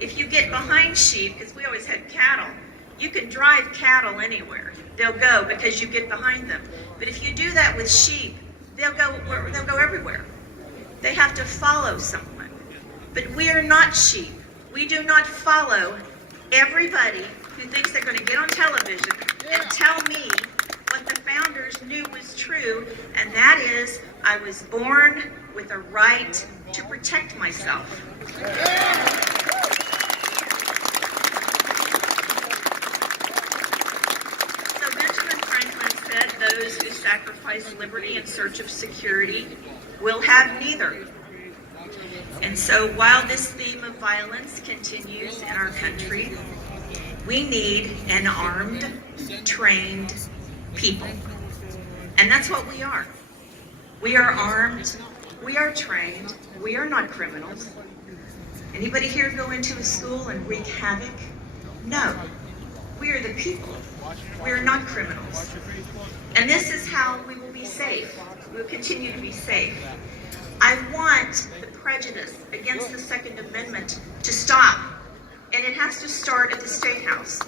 If you get behind sheep, because we always had cattle, you can drive cattle anywhere. They'll go because you get behind them. But if you do that with sheep, they'll go everywhere. They have to follow someone. But we are not sheep. We do not follow everybody who thinks they're going to get on television and tell me what the founders knew was true, and that is, I was born with a right to protect myself. So Benjamin Franklin said, those who sacrifice liberty in search of security will have neither. And so while this theme of violence continues in our country, we need an armed, trained people. And that's what we are. We are armed, we are trained, we are not criminals. Anybody here go into a school and wreak havoc? No. We are the people. We are not criminals. And this is how we will be safe. We will continue to be safe. I want the prejudice against the Second Amendment to stop. And it has to start at the State House. I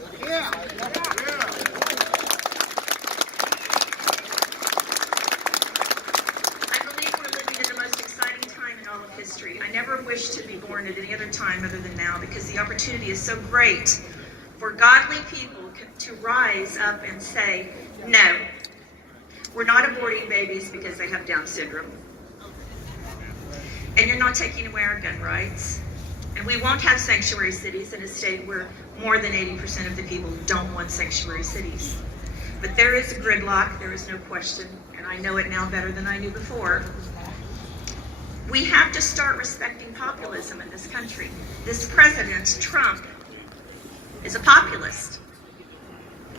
believe we're living in the most exciting time in all of history. I never wish to be born at any other time other than now, because the opportunity is so great for godly people to rise up and say, no, we're not aborting babies because they have Down syndrome. And you're not taking away our gun rights. And we won't have sanctuary cities in a state where more than 80% of the people don't want sanctuary cities. But there is a gridlock, there is no question, and I know it now better than I knew before. We have to start respecting populism in this country. This president, Trump, is a populist.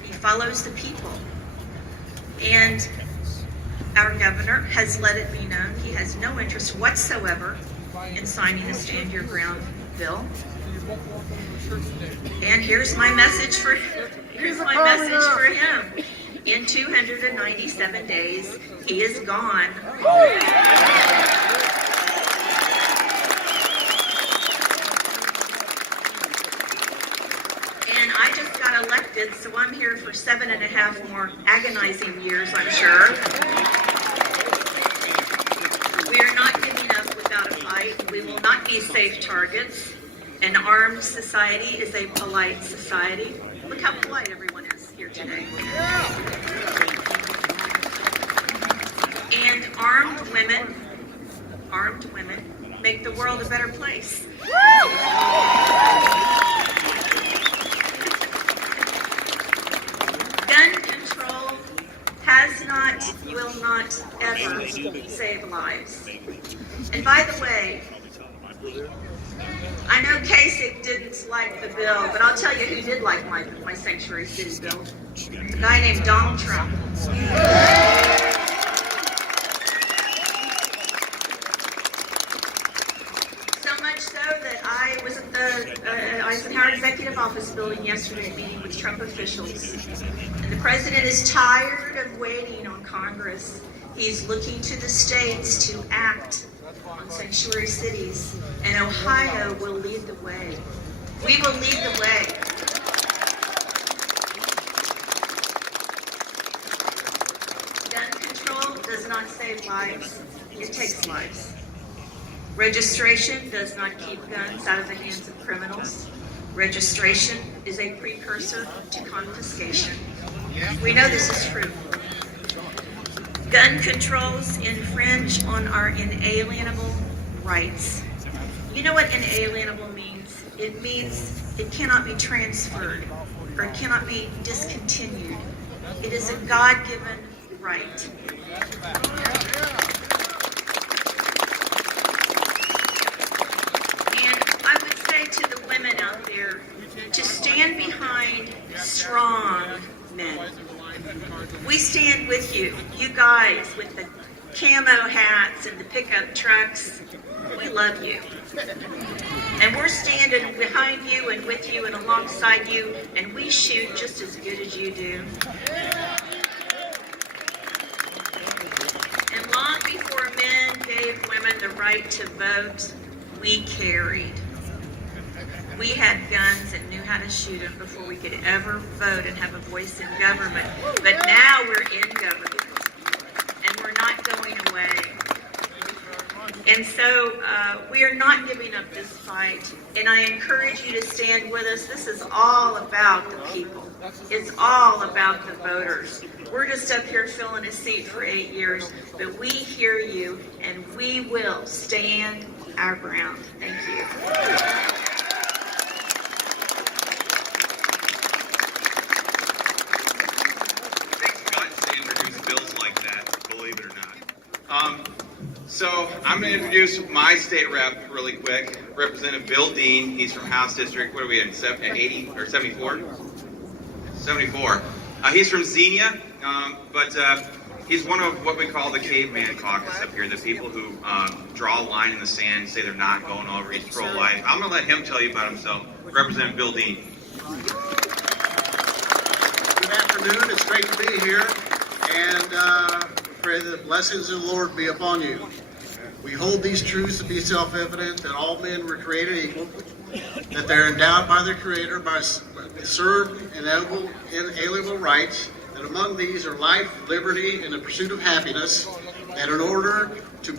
He follows the people. And our governor has let it be known he has no interest whatsoever in signing the Stand Your Ground bill. And here's my message for him. In 297 days, he is gone. And I just got elected, so I'm here for 7.5 more agonizing years, I'm sure. We are not giving up without a fight. We will not be safe targets. An armed society is a polite society. Look how polite everyone is here today. And armed women make the world a better place. Gun control has not, will not ever save lives. And by the way, I know Kasich didn't like the bill, but I'll tell you who did like my sanctuary city bill. A guy named Donald Trump. So much so that I was at the Eisenhower Executive Office building yesterday meeting with Trump officials. And the president is tired of waiting on Congress. He's looking to the states to act on sanctuary cities, and Ohio will lead the way. We will lead the way. Gun control does not save lives, it takes lives. Registration does not keep guns out of the hands of criminals. Registration is a precursor to confiscation. We know this is true. Gun controls infringe on our inalienable rights. You know what inalienable means? It means it cannot be transferred or it cannot be discontinued. It is a God-given right. And I would say to the women out there to stand behind strong men. We stand with you, you guys with the camo hats and the pickup trucks. We love you. And we're standing behind you and with you and alongside you, and we shoot just as good as you do. And long before men gave women the right to vote, we carried. We had guns and knew how to shoot them before we could ever vote and have a voice in government. But now we're in government, and we're not going away. And so we are not giving up this fight, and I encourage you to stand with us. This is all about the people. It's all about the voters. We're just up here filling a seat for 8 years, but we hear you, and we will stand our ground. Thank you. Believe it or not. So I'm going to introduce my state rep really quick, Representative Bill Dean. He's from House District, what are we in, 80 or 74? 74. He's from Xenia, but he's one of what we call the caveman caucus up here, the people who draw a line in the sand, say they're not going over, he's pro-life. I'm going to let him tell you about himself. Representative Bill Dean. Good afternoon. It's great to be here. And pray that the blessings of the Lord be upon you. We hold these truths to be self-evident, that all men were created equal, that they're endowed by their Creator with certain inalienable rights, that among these are life, liberty, and the pursuit of happiness, that in order to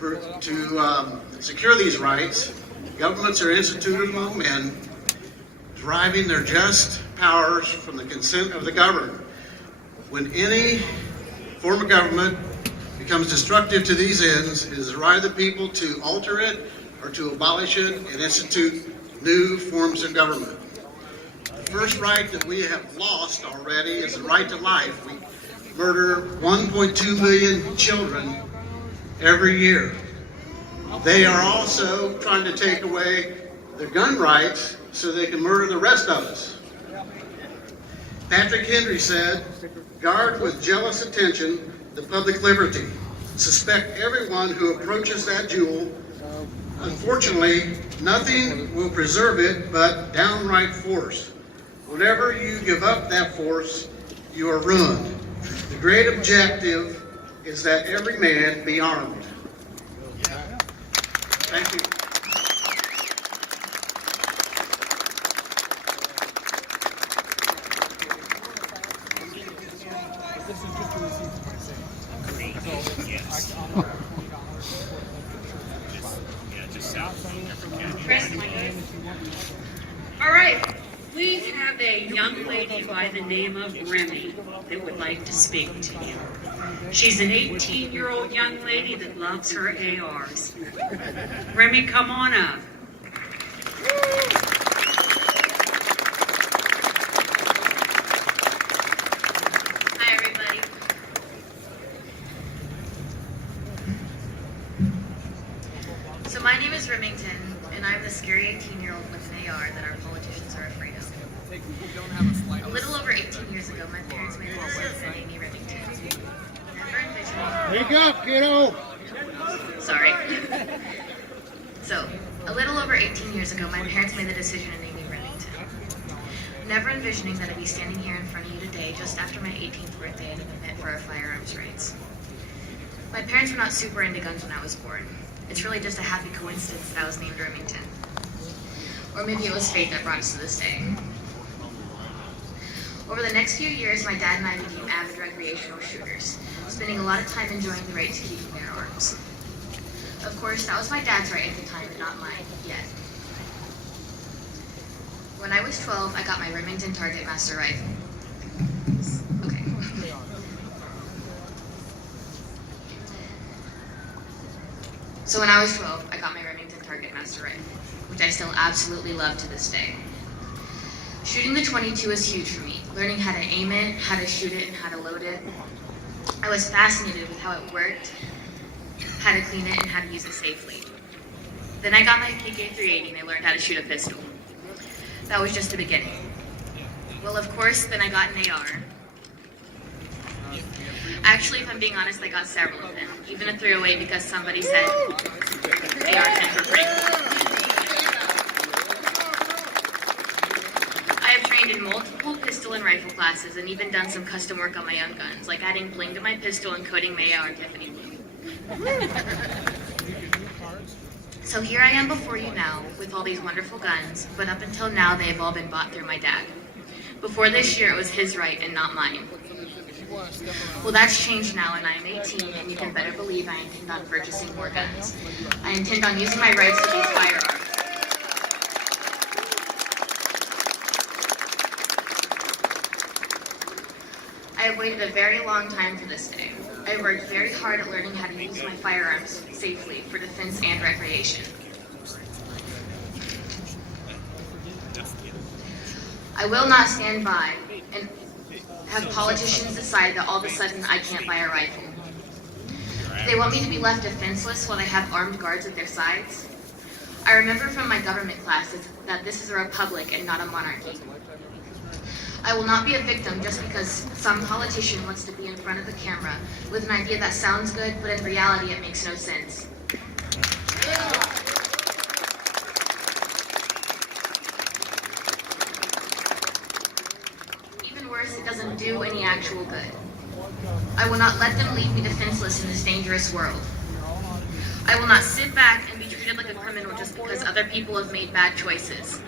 secure these rights, governments are instituted among men, deriving their just powers from the consent of the governed. When any form of government becomes destructive to these ends, it is the right of the people to alter it or to abolish it and institute new forms of government. The first right that we have lost already is the right to life. We murder 1.2 million children every year. They are also trying to take away their gun rights so they can murder the rest of us. Patrick Henry said, "Guard with jealous attention the public liberty. Suspect everyone who approaches that jewel. Unfortunately, nothing will preserve it but downright force. Whenever you give up that force, you are ruined. The great objective is that every man be armed." Thank you. All right, we have a young lady by the name of Remy that would like to speak to you. She's an 18-year-old young lady that loves her ARs. Remy, come on up. Hi, everybody. So my name is Remington, and I'm the scary 18-year-old with an AR that our politicians are afraid of. A little over 18 years ago, my parents made a decision to name me Remington. Never envisioning... Wake up, kiddo! Sorry. So, a little over 18 years ago, my parents made the decision to name me Remington. Never envisioning that I'd be standing here in front of you today just after my 18th birthday and an event for our firearms rights. My parents were not super into guns when I was born. It's really just a happy coincidence that I was named Remington. Or maybe it was fate that brought us to this day. Over the next few years, my dad and I became avid recreational shooters, spending a lot of time enjoying the right to keep and bear arms. Of course, that was my dad's right at the time, but not mine, yet. When I was 12, I got my Remington Target Master rifle. Okay. So when I was 12, I got my Remington Target Master rifle, which I still absolutely love to this day. Shooting the .22 was huge for me, learning how to aim it, how to shoot it, and how to load it. I was fascinated with how it worked, how to clean it, and how to use it safely. Then I got my PK-380 and I learned how to shoot a pistol. That was just the beginning. Well, of course, then I got an AR. Actually, if I'm being honest, I got several of them, even a 308 because somebody said AR-10 for free. I have trained in multiple pistol and rifle classes and even done some custom work on my own guns, like adding bling to my pistol and coating my AR Tiffany blue. So here I am before you now with all these wonderful guns, but up until now they have all been bought through my dad. Before this year it was his right and not mine. Well, that's changed now, and I am 18, and you can better believe I intend on purchasing more guns. I intend on using my rights to these firearms. I have waited a very long time for this day. I have worked very hard at learning how to use my firearms safely for defense and recreation. I will not stand by and have politicians decide that all of a sudden I can't buy a rifle. They want me to be left defenseless while they have armed guards at their sides. I remember from my government classes that this is a republic and not a monarchy. I will not be a victim just because some politician wants to be in front of the camera with an idea that sounds good, but in reality it makes no sense. Even worse, it doesn't do any actual good. I will not let them leave me defenseless in this dangerous world. I will not sit back and be treated like a criminal just because other people have made bad choices.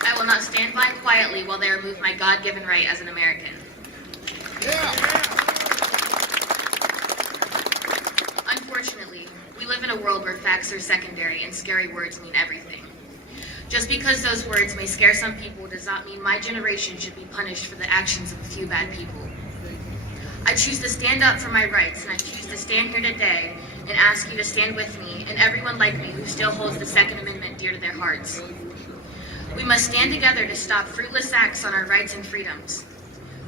I will not stand by quietly while they remove my God-given right as an American. Unfortunately, we live in a world where facts are secondary and scary words mean everything. Just because those words may scare some people does not mean my generation should be punished for the actions of a few bad people. I choose to stand up for my rights, and I choose to stand here today and ask you to stand with me and everyone like me who still holds the Second Amendment dear to their hearts. We must stand together to stop fruitless acts on our rights and freedoms.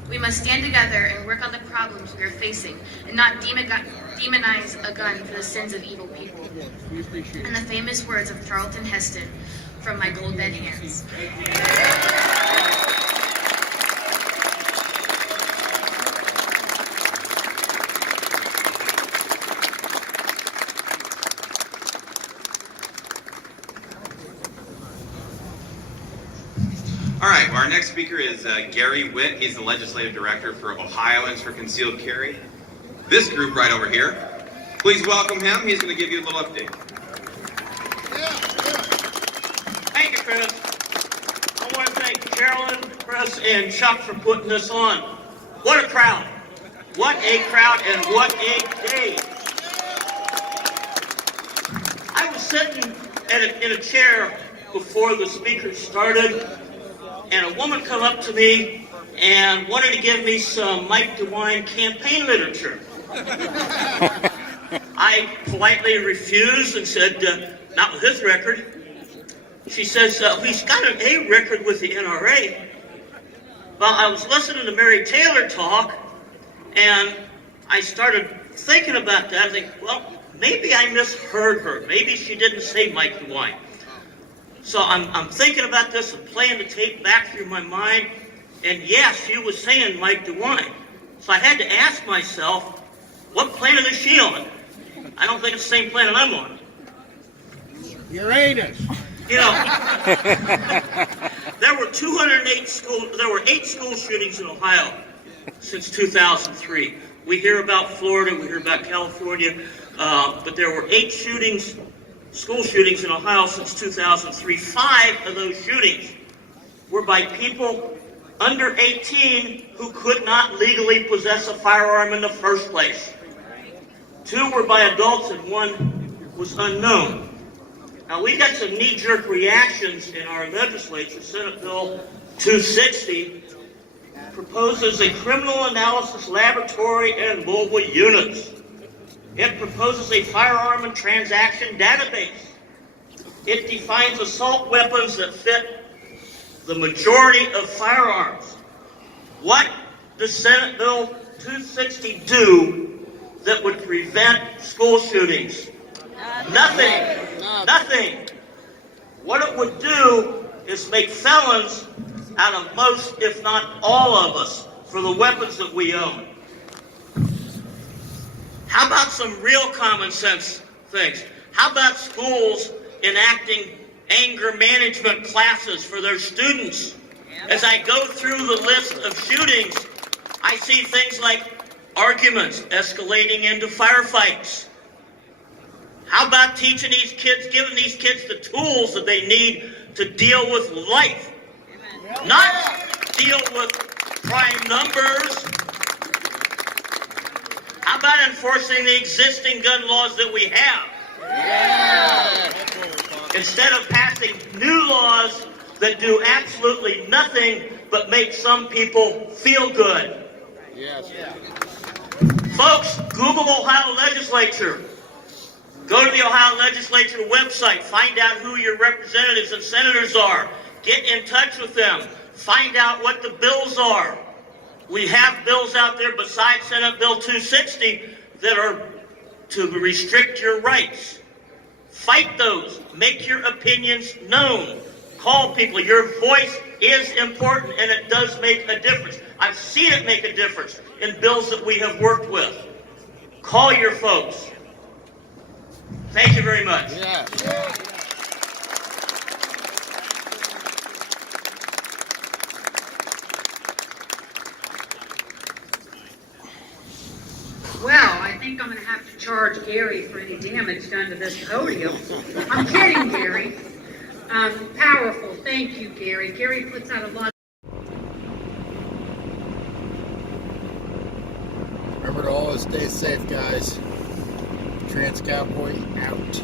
We must stand together and work on the problems we are facing and not demonize a gun for the sins of evil people. In the famous words of Charlton Heston, from my cold dead hands. All right, well, our next speaker is Gary Witt. He's the Legislative Director for Ohioans for Concealed Carry. This group right over here. Please welcome him. He's going to give you a little update. Thank you, Chris. I want to thank Carolyn, Chris, and Chuck for putting this on. What a crowd. What a crowd and what a day. I was sitting in a chair before the speakers started, and a woman come up to me and wanted to give me some Mike DeWine campaign literature. I politely refused and said, not with his record. She says, he's got an A record with the NRA. Well, I was listening to Mary Taylor talk, and I started thinking about that. I think, well, maybe I misheard her. Maybe she didn't say Mike DeWine. So I'm thinking about this and playing the tape back through my mind, and yes, she was saying Mike DeWine. So I had to ask myself, what planet is she on? I don't think it's the same planet I'm on. Uranus. You know, there were 8 school shootings in Ohio since 2003. We hear about Florida, we hear about California, but there were 8 school shootings in Ohio since 2003. 5 of those shootings were by people under 18 who could not legally possess a firearm in the first place. 2 were by adults and 1 was unknown. Now, we got some knee-jerk reactions in our legislature. Senate Bill 260 proposes a criminal analysis laboratory and mobile units. It proposes a firearm and transaction database. It defines assault weapons that fit the majority of firearms. What does Senate Bill 260 do that would prevent school shootings? Nothing. Nothing. What it would do is make felons out of most, if not all of us, for the weapons that we own. How about some real common sense things? How about schools enacting anger management classes for their students? As I go through the list of shootings, I see things like arguments escalating into firefights. How about teaching these kids, giving these kids the tools that they need to deal with life? Not deal with prime numbers. How about enforcing the existing gun laws that we have? Instead of passing new laws that do absolutely nothing but make some people feel good. Folks, Google Ohio Legislature. Go to the Ohio Legislature website. Find out who your representatives and senators are. Get in touch with them. Find out what the bills are. We have bills out there besides Senate Bill 260 that are to restrict your rights. Fight those. Make your opinions known. Call people. Your voice is important, and it does make a difference. I've seen it make a difference in bills that we have worked with. Call your folks. Thank you very much. I'm going to have to charge Gary for any damage done to this podium. I'm kidding, Gary. Powerful. Thank you, Gary. Gary puts out a lot. Remember to always stay safe, guys. Trans Cowboy out.